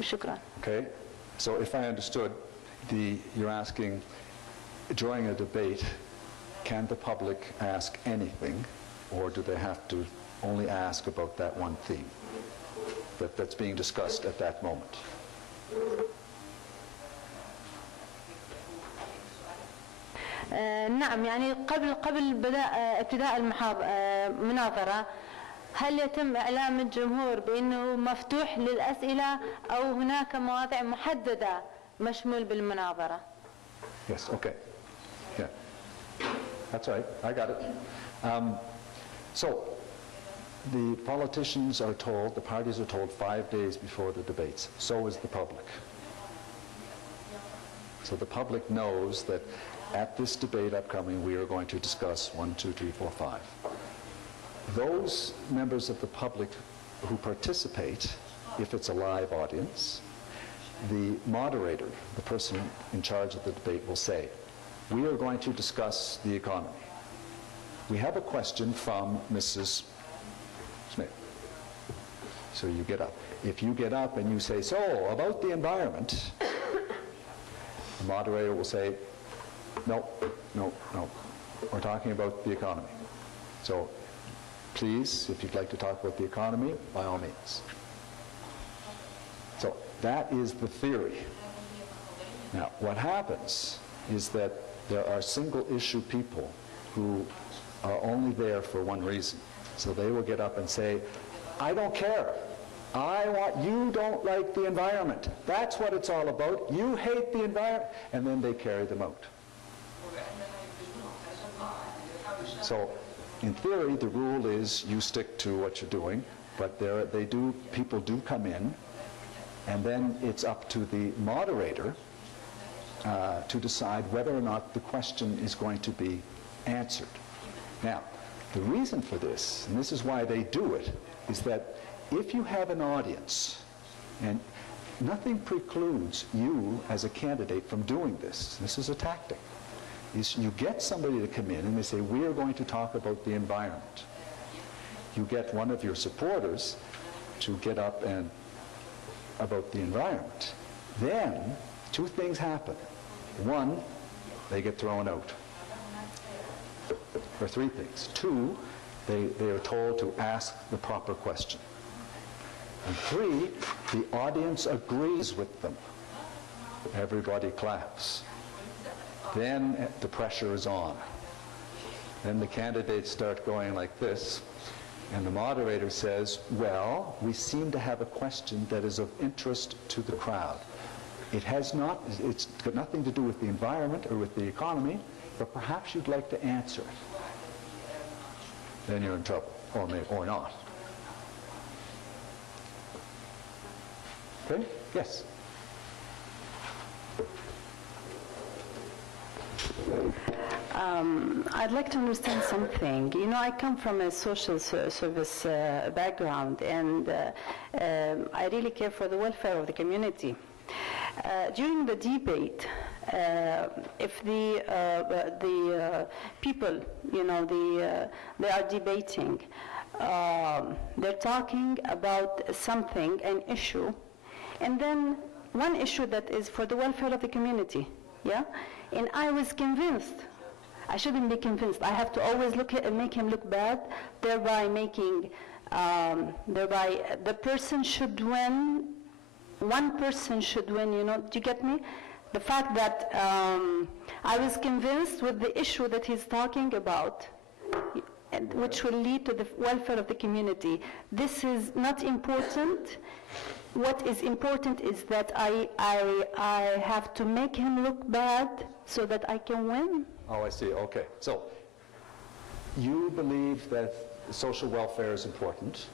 شكرا. Okay, so if I understood, you're asking, during a debate, can the public ask anything, or do they have to only ask about that one theme that's being discussed at that moment? نعم، يعني قبل ابتداء المناظرة، هل يتم إعلام الجمهور بأنه مفتوح للأسئلة أو هناك مواضيع محددة مشمول بالمناظرة؟ Yes, okay. Yeah. That's right. I got it. So the politicians are told, the parties are told 5 days before the debates. So is the public. So the public knows that at this debate upcoming, we are going to discuss 1, 2, 3, 4, 5. Those members of the public who participate, if it's a live audience, the moderator, the person in charge of the debate, will say, we are going to discuss the economy. We have a question from Mrs. Smith. So you get up. If you get up and you say, so, about the environment, the moderator will say, no, no, no, we're talking about the economy. So please, if you'd like to talk about the economy, by all means. So that is the theory. Now, what happens is that there are single issue people who are only there for one reason. So they will get up and say, I don't care. You don't like the environment. That's what it's all about. You hate the environment. And then they carry them out. So in theory, the rule is you stick to what you're doing, but people do come in, and then it's up to the moderator to decide whether or not the question is going to be answered. Now, the reason for this, and this is why they do it, is that if you have an audience, and nothing precludes you as a candidate from doing this, this is a tactic, is you get somebody to come in and they say, we are going to talk about the environment. You get one of your supporters to get up and about the environment. Then, two things happen. One, they get thrown out. Or three things. Two, they are told to ask the proper question. And three, the audience agrees with them. Everybody claps. Then the pressure is on. Then the candidates start going like this, and the moderator says, well, we seem to have a question that is of interest to the crowd. It's got nothing to do with the environment or with the economy, but perhaps you'd like to answer it. Then you're in trouble, or not. Okay? Yes? I'd like to understand something. You know, I come from a social service background, and I really care for the welfare of the community. During the debate, if the people, you know, they are debating, they're talking about something, an issue, and then one issue that is for the welfare of the community, yeah? And I was convinced, I shouldn't be convinced, I have to always make him look bad, thereby the person should win, one person should win, you know, do you get me? The fact that I was convinced with the issue that he's talking about, which will lead to the welfare of the community. This is not important what is important is that I have to make him look bad so that I can win. Oh, I see. Okay. So you believe that social welfare is important,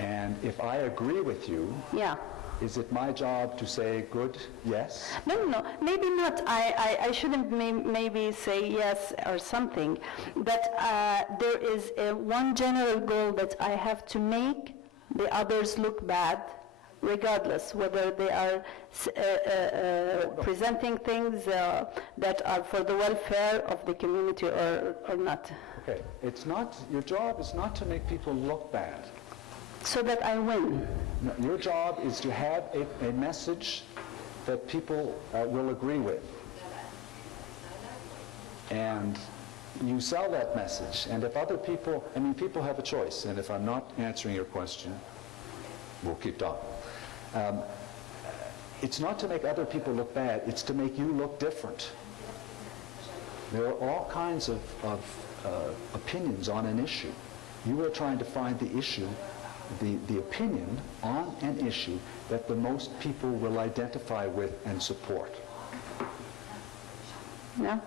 and if I agree with you, Yeah. is it my job to say good, yes? No, maybe not. I shouldn't maybe say yes or something, but there is one general goal that I have to make the others look bad, regardless whether they are presenting things that are for the welfare of the community or not. Okay. It's not, your job is not to make people look bad. So that I win. No, your job is to have a message that people will agree with. And you sell that message. And if other people, I mean, people have a choice. And if I'm not answering your question, we'll keep talking. It's not to make other people look bad. It's to make you look different. There are all kinds of opinions on an issue. You are trying to find the issue, the opinion on an issue that the most people will identify with and support. Yeah.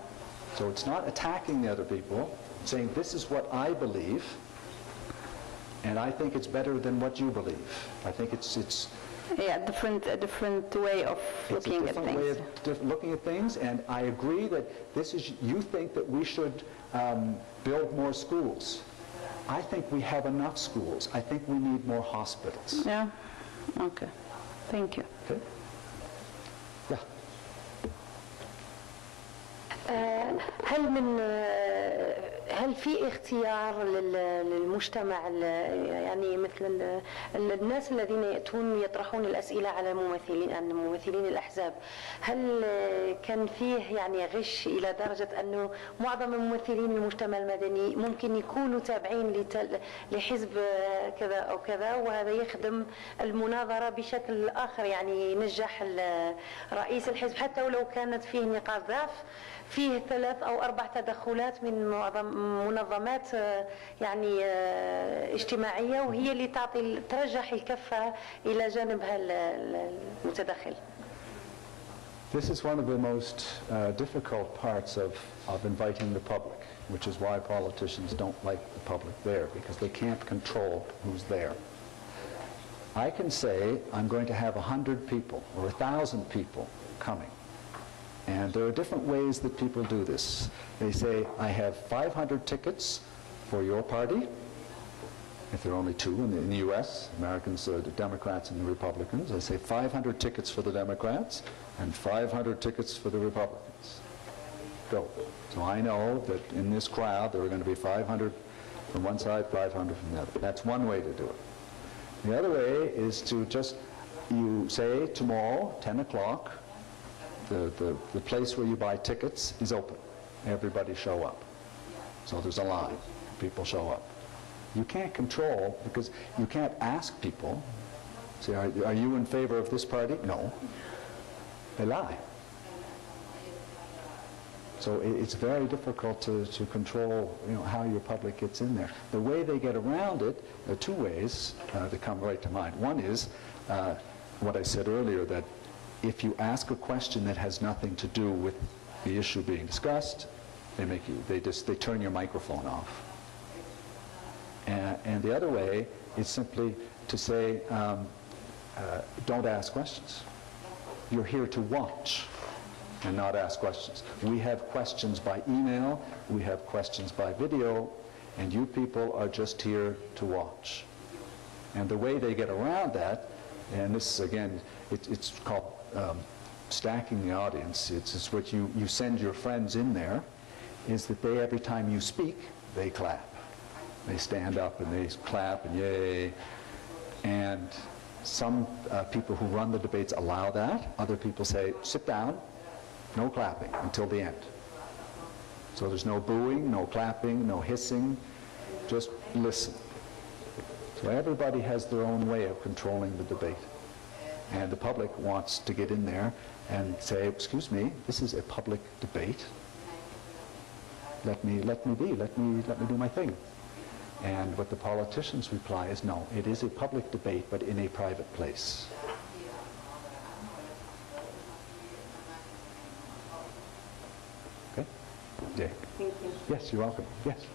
So it's not attacking the other people, saying this is what I believe, and I think it's better than what you believe. I think it's Yeah, a different way of looking at a different things. way of looking at things, and I agree that this is, you think that we should build more schools. I think we have enough schools. I think we need more hospitals. Yeah. Okay. Thank you. Okay? Yeah. هل في اختيار للمجتمع يعني مثل الناس الذين يأتون يطرحون الأسئلة على ممثلين الأحزاب، هل كان فيه يعني غش إلى درجة أنه معظم ممثلين المجتمع المدني ممكن يكونوا تابعين لحزب كذا أو كذا، وهذا يخدم المناظرة بشكل آخر، يعني ينجح رئيس الحزب حتى ولو كانت فيه نقاط ضعف، فيه 3 أو 4 تدخلات من منظمات يعني اجتماعية، وهي اللي ترجح الكفة إلى جانبها المتدخل. This is one of the most difficult parts of inviting the public, which is why politicians don't like the public there, because they can't control who's there. I can say I'm going to have 100 people or 1,000 people coming. And there are different ways that people do this. They say, I have 500 tickets for your party, if there are only 2 in the U.S., Americans, the Democrats and the Republicans. I say 500 tickets for the Democrats and 500 tickets for the Republicans. Go. So I know that in this crowd there are going to be 500 from one side, 500 from the other. That's one way to do it. The other way is to just, you say tomorrow, 10 o'clock, the place where you buy tickets is open. Everybody show up. So there's a line. People show up. You can't control, because you can't ask people, say, are you in favor of this party? No. They lie. So it's very difficult to control, how your public gets in there. The way they get around it, there are 2 ways that come right to mind. One is what I said earlier, that if you ask a question that has nothing to do with the issue being discussed, they turn your microphone off. And the other way is simply to say, don't ask questions. You're here to watch and not ask questions. We have questions by email, we have questions by video, and you people are just here to watch. And the way they get around that, and this again, it's called stacking the audience. It's what you send your friends in there, is that they, every time you speak, they clap. They stand up and they clap and yay. And some people who run the debates allow that. Other people say, sit down, no clapping until the end. So there's no booing, no clapping, no hissing, just listen. So everybody has their own way of controlling the debate. And the public wants to get in there and say, excuse me, this is a public debate. Let me do my thing. And what the politicians reply is, no, it is a public debate, but in a private place. Okay? Dick? Thank you. Yes, you're welcome. Yes.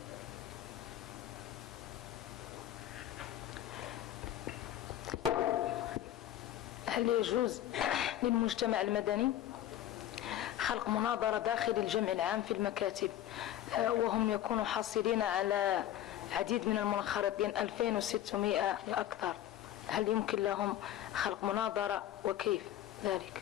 هل يجوز للمجتمع المدني خلق مناظرة داخل الجمع العام في المكاتب وهم يكونوا حاصلين على عديد من المنخرطين 2600 وأكثر؟ هل يمكن لهم خلق مناظرة وكيف ذلك؟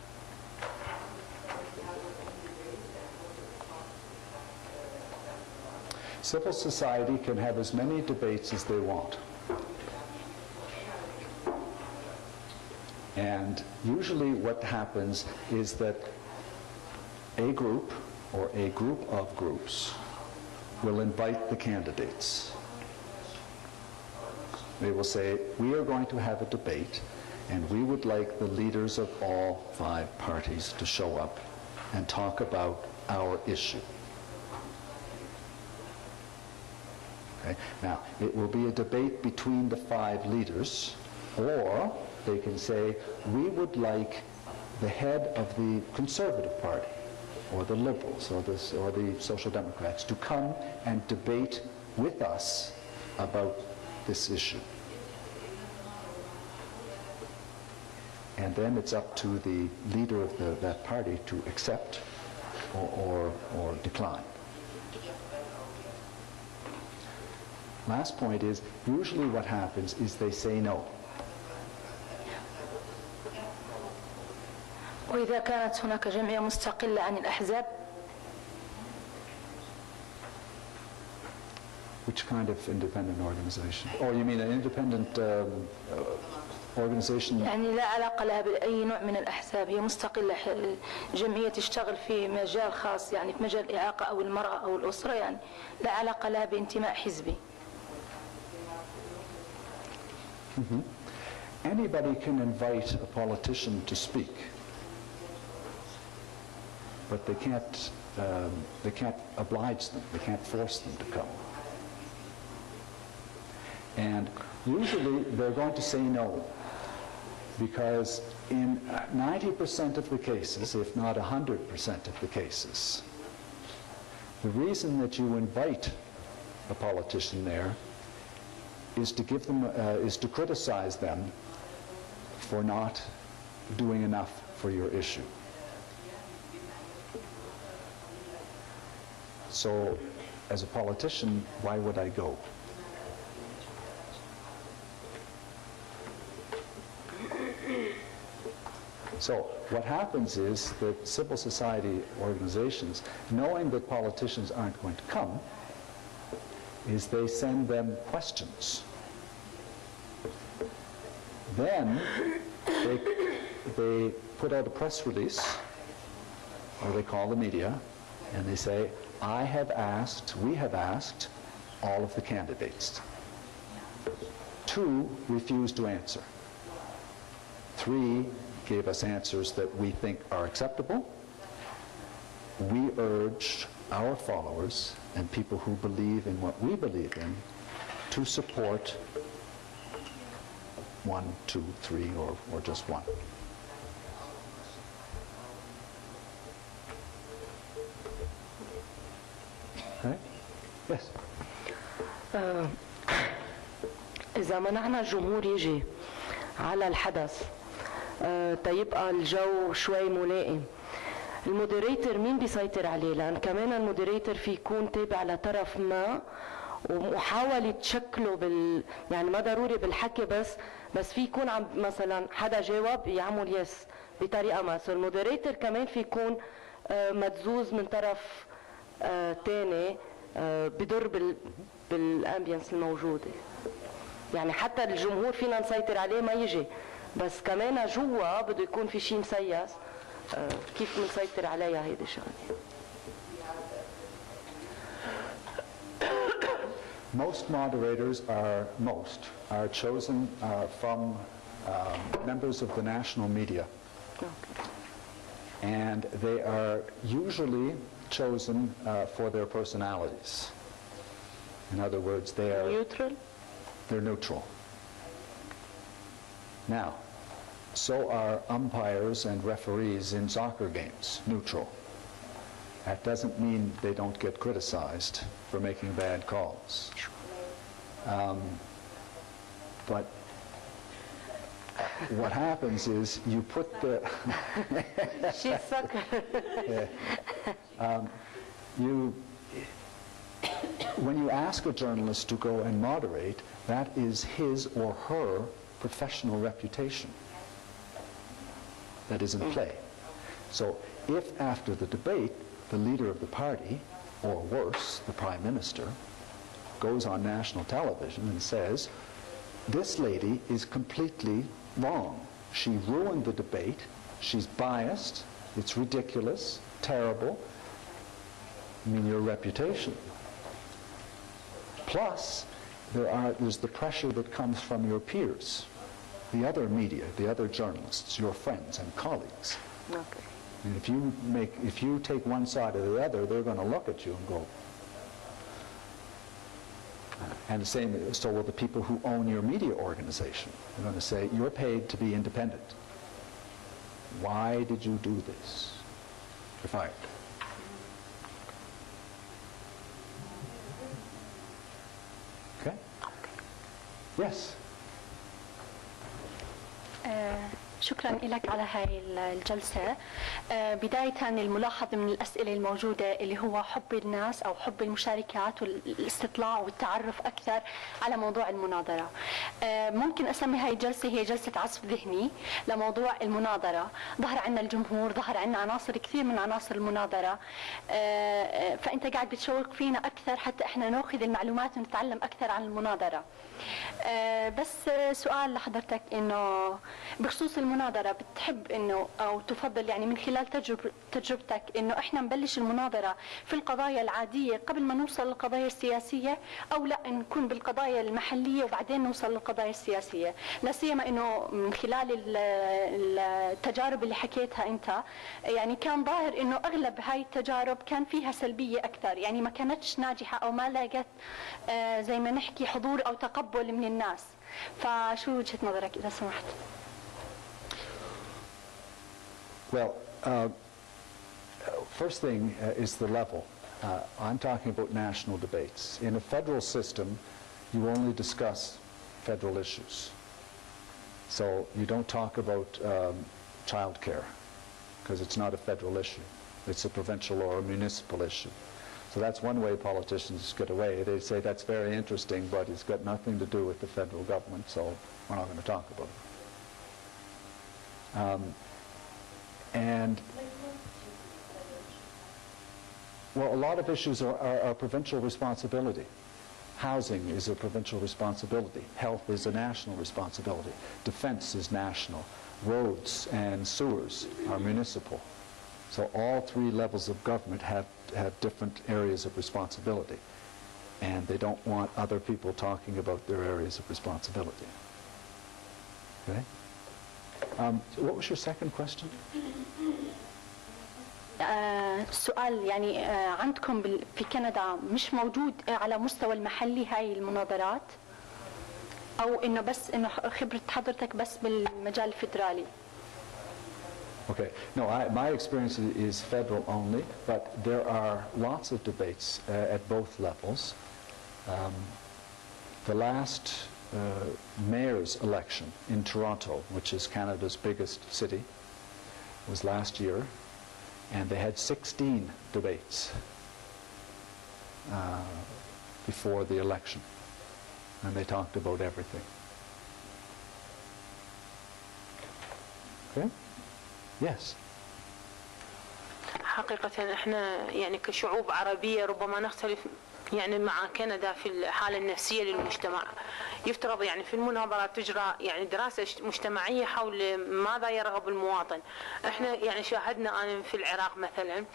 Civil society can have as many debates as they want. And usually what happens is that a group or a group of groups will invite the candidates. They will say, we are going to have a debate and we would like the leaders of all 5 parties to show up and talk about our issue. Okay? Now, it will be a debate between the 5 leaders, or they can say, we would like the head of the Conservative Party, or the Liberals, or the Social Democrats to come and debate with us about this issue. And then it's up to the leader of that party to accept or decline. Last point is, usually what happens is they say no. وإذا كانت هناك جمعية مستقلة عن الأحزاب؟ Which kind of independent organization? Oh, you mean an independent organization? يعني لا علاقة لها بأي نوع من الأحزاب، هي مستقلة، جمعية تشتغل في مجال خاص، يعني في مجال الإعاقة أو المرأة أو الأسرة، يعني لا علاقة لها بانتماء حزبي. Anybody can invite a politician to speak, but they can't oblige them, they can't force them to come. And usually they're going to say no, because in 90% of the cases, if not 100% of the cases, the reason that you invite a politician there is to give them, is to criticize them for not doing enough for your issue. So, as a politician, why would I go? So, what happens is that civil society organizations, knowing that politicians aren't going to come, is they send them questions. Then they put out a press release, or they call the media, and they say, we have asked all of the candidates. 2 refused to answer. 3 gave us answers that we think are acceptable. We urge our followers and people who believe in what we believe in to support 1, 2, 3, or just 1. Okay? Yes. إذا منعنا الجمهور يجي على الحدث تيبقى الجو شوي ملائم، المودريتر مين بيسيطر عليه؟ لأن كمان المودريتر في يكون تابع لطرف ما ومحاولة تشكله يعني ما ضروري بالحكي بس في يكون عم مثلا حدا جاوب يعمل يس بطريقة ما، سو المودريتر كمان في يكون مدزوز من طرف تاني بضر بالامبيانس الموجودة. يعني حتى الجمهور فينا نسيطر عليه ما يجي، بس كمان جوا بده يكون في شيء مسيس كيف بنسيطر عليها هيدي الشغله. Most moderators are chosen from members of the national media. Okay. And they are usually chosen for their personalities. In other words, they're neutral. Now, so are umpires and referees in soccer games, neutral. That doesn't mean they don't get criticized for making bad calls. But what happens is you put the... She's soccer. When you ask a journalist to go and moderate, that is his or her professional reputation that is in play. So if after the debate, the leader of the party, or worse, the prime minister, goes on national television and says, this lady is completely wrong. She ruined the debate. She's biased. It's ridiculous, terrible. I mean, your reputation. Plus, there's the pressure that comes from your peers, the other media, the other journalists, your friends and colleagues. Okay. And if you take one side or the other, they're going to look at you and go. And the same, so will the people who own your media organization. They're going to say, you're paid to be independent. Why did you do this? You're fired. Okay? Yes. شكرا لك على هاي الجلسة. بداية الملاحظ من الأسئلة الموجودة اللي هو حب الناس أو حب المشاركات والاستطلاع والتعرف أكثر على موضوع المناظرة. ممكن أسمي هاي الجلسة هي جلسة عصف ذهني لموضوع المناظرة. ظهر عنا الجمهور، ظهر عنا عناصر كثير من عناصر المناظرة، فأنت قاعد بتشوق فينا أكثر حتى إحنا نأخذ المعلومات ونتعلم أكثر عن المناظرة. بس سؤال لحضرتك إنه بخصوص المناظرة بتحب إنه أو تفضل يعني من خلال تجربتك إنه إحنا نبلش المناظرة في القضايا العادية قبل ما نوصل للقضايا السياسية، أو لا نكون بالقضايا المحلية وبعدين نوصل للقضايا السياسية؟ لا سيما إنه من خلال التجارب اللي حكيتها أنت يعني كان ظاهر إنه أغلب هاي التجارب كان فيها سلبية أكثر، يعني ما كانتش ناجحة أو ما لقت زي ما نحكي حضور أو تقبل من الناس. فشو وجهة نظرك إذا سمحت؟ Well, first thing is the level. I'm talking about national debates. In a federal system, you only discuss federal issues. So you don't talk about child care, because it's not a federal issue. It's a provincial or a municipal issue. So that's one way politicians get away. They say that's very interesting, but it's got nothing to do with the federal government, so we're not going to talk about it. And, well, a lot of issues are provincial responsibility. Housing is a provincial responsibility. Health is a national responsibility. Defense is national. Roads and sewers are municipal. So all three levels of government have different areas of responsibility. And they don't want other people talking about their areas of responsibility. Okay? What was your second question? سؤال يعني عندكم في كندا مش موجود على مستوى المحلي هاي المناظرات، أو إنه بس إنه خبرة حضرتك بس بالمجال الفيدرالي؟ Okay. No, my experience is federal only, but there are lots of debates at both levels. The last mayor's election in Toronto, which is Canada's biggest city, was last year, and they had 16 debates before the election, and they talked about everything. Okay? Yes. حقيقة احنا يعني كشعوب عربية ربما نختلف يعني مع كندا في الحالة النفسية للمجتمع. يفترض يعني في المناظرات تجرى يعني دراسة مجتمعية حول ماذا يرغب المواطن. احنا يعني شاهدنا أنا في العراق مثلا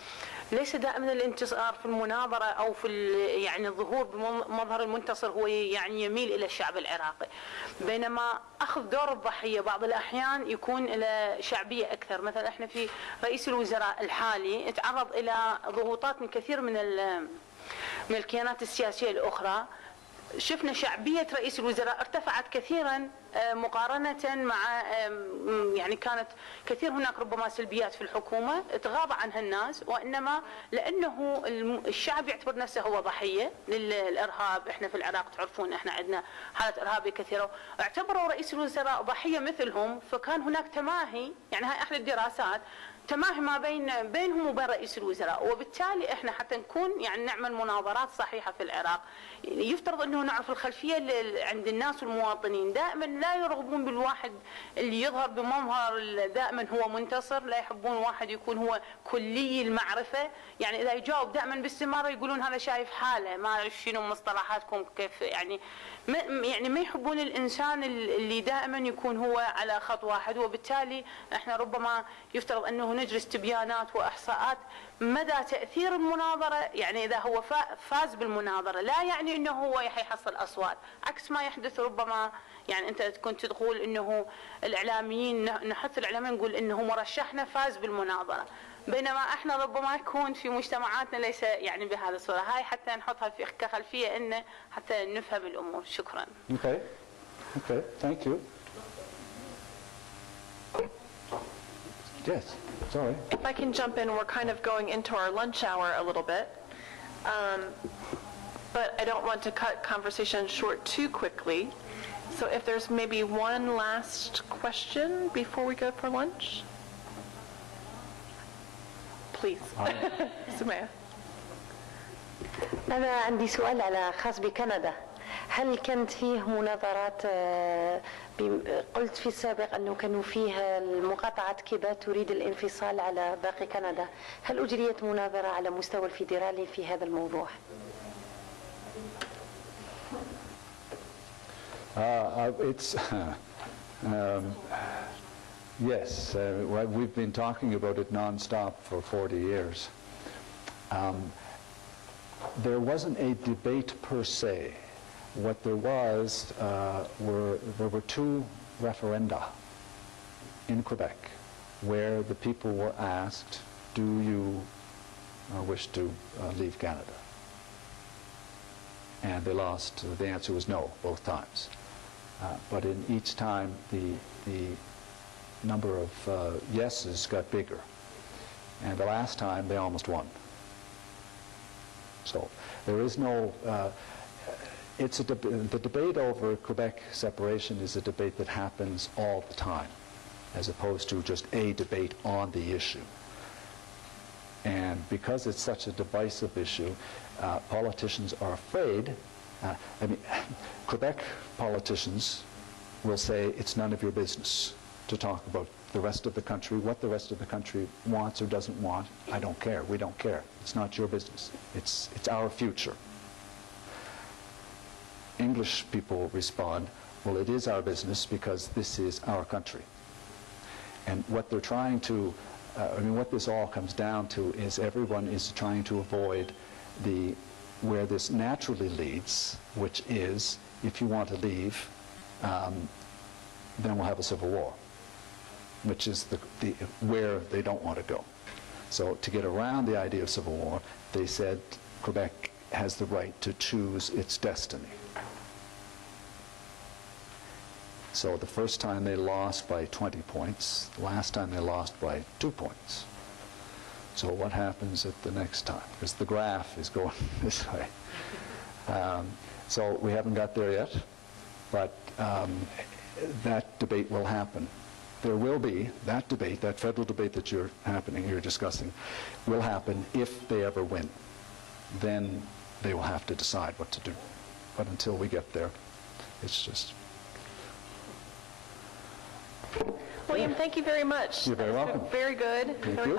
ليس دائما الانتصار في المناظرة أو في يعني الظهور بمظهر المنتصر هو يعني يميل إلى الشعب العراقي، بينما أخذ دور الضحية بعض الأحيان يكون إلى شعبية أكثر. مثلا احنا في رئيس الوزراء الحالي تعرض إلى ضغوطات من كثير من الكيانات السياسية الأخرى شفنا شعبية رئيس الوزراء ارتفعت كثيرا مقارنة مع يعني كانت كثير هناك ربما سلبيات في الحكومة تغاضى عنها الناس، وإنما لأنه الشعب يعتبر نفسه هو ضحية للإرهاب. إحنا في العراق تعرفون إحنا عندنا حالة إرهابية كثيرة، اعتبروا رئيس الوزراء ضحية مثلهم، فكان هناك تماهي، يعني هاي أحد الدراسات، تماهي ما بينهم وبين رئيس الوزراء. وبالتالي احنا حتى نكون يعني نعمل مناظرات صحيحه في العراق يفترض انه نعرف الخلفيه عند الناس والمواطنين. دائما لا يرغبون بالواحد اللي يظهر بمظهر دائما هو منتصر، لا يحبون واحد يكون هو كلي المعرفه، يعني اذا يجاوب دائما باستماره يقولون هذا شايف حاله، ما اعرف شنو مصطلحاتكم كيف، يعني ما يحبون الانسان اللي دائما يكون هو على خط واحد. وبالتالي احنا ربما يفترض انه نجلس تبيانات واحصاءات مدى تاثير المناظره، يعني اذا هو فاز بالمناظره لا يعني انه هو يحصل اصوات، عكس ما يحدث ربما. يعني انت كنت تقول انه الاعلاميين، نحث الاعلاميين نقول انه مرشحنا فاز بالمناظره، بينما احنا ربما يكون في مجتمعاتنا ليس يعني بهذه الصوره. هاي حتى نحطها في كخلفيه انه حتى نفهم الامور. شكرا. Okay. Okay. Thank you. Yes. Sorry. If I can jump in, we're kind of going into our lunch hour a little bit. But I don't want to cut conversation short too quickly. So if there's maybe one last question before we go for lunch? Please. سمية. أنا عندي سؤال على خاص بكندا. هل كانت فيه مناظرات؟ قلت في السابق أنه كانوا فيه مقاطعة كيبات تريد الانفصال على باقي كندا. هل أجريت مناظرة على مستوى الفيدرالي في هذا الموضوع؟ Yes, we've been talking about it non-stop for 40 years. There wasn't a debate per se. What there was, there were two referenda in Quebec where the people were asked, do you wish to leave Canada? And they lost. The answer was no, both times. But in each time, the number of yeses got bigger. And the last time, they almost won. So there is no, the debate over Quebec separation is a debate that happens all the time, as opposed to just a debate on the issue. And because it's such a divisive issue, politicians are afraid. Quebec politicians will say it's none of your business to talk about the rest of the country, what the rest of the country wants or doesn't want. I don't care. We don't care. It's not your business. It's our future. English people respond, well, it is our business because this is our country. And what they're trying to, what this all comes down to is everyone is trying to avoid where this naturally leads, which is if you want to leave, then we'll have a civil war, which is where they don't want to go. So to get around the idea of civil war, they said Quebec has the right to choose its destiny. So the first time they lost by 20 points, the last time they lost by 2 points. So what happens at the next time? Because the graph is going this way. So we haven't got there yet, but that debate will happen. There will be that debate, that federal debate that you're discussing, will happen if they ever win. Then they will have to decide what to do. But until we get there, it's just... William, thank you very much. You're very welcome. Very good. Very helpful.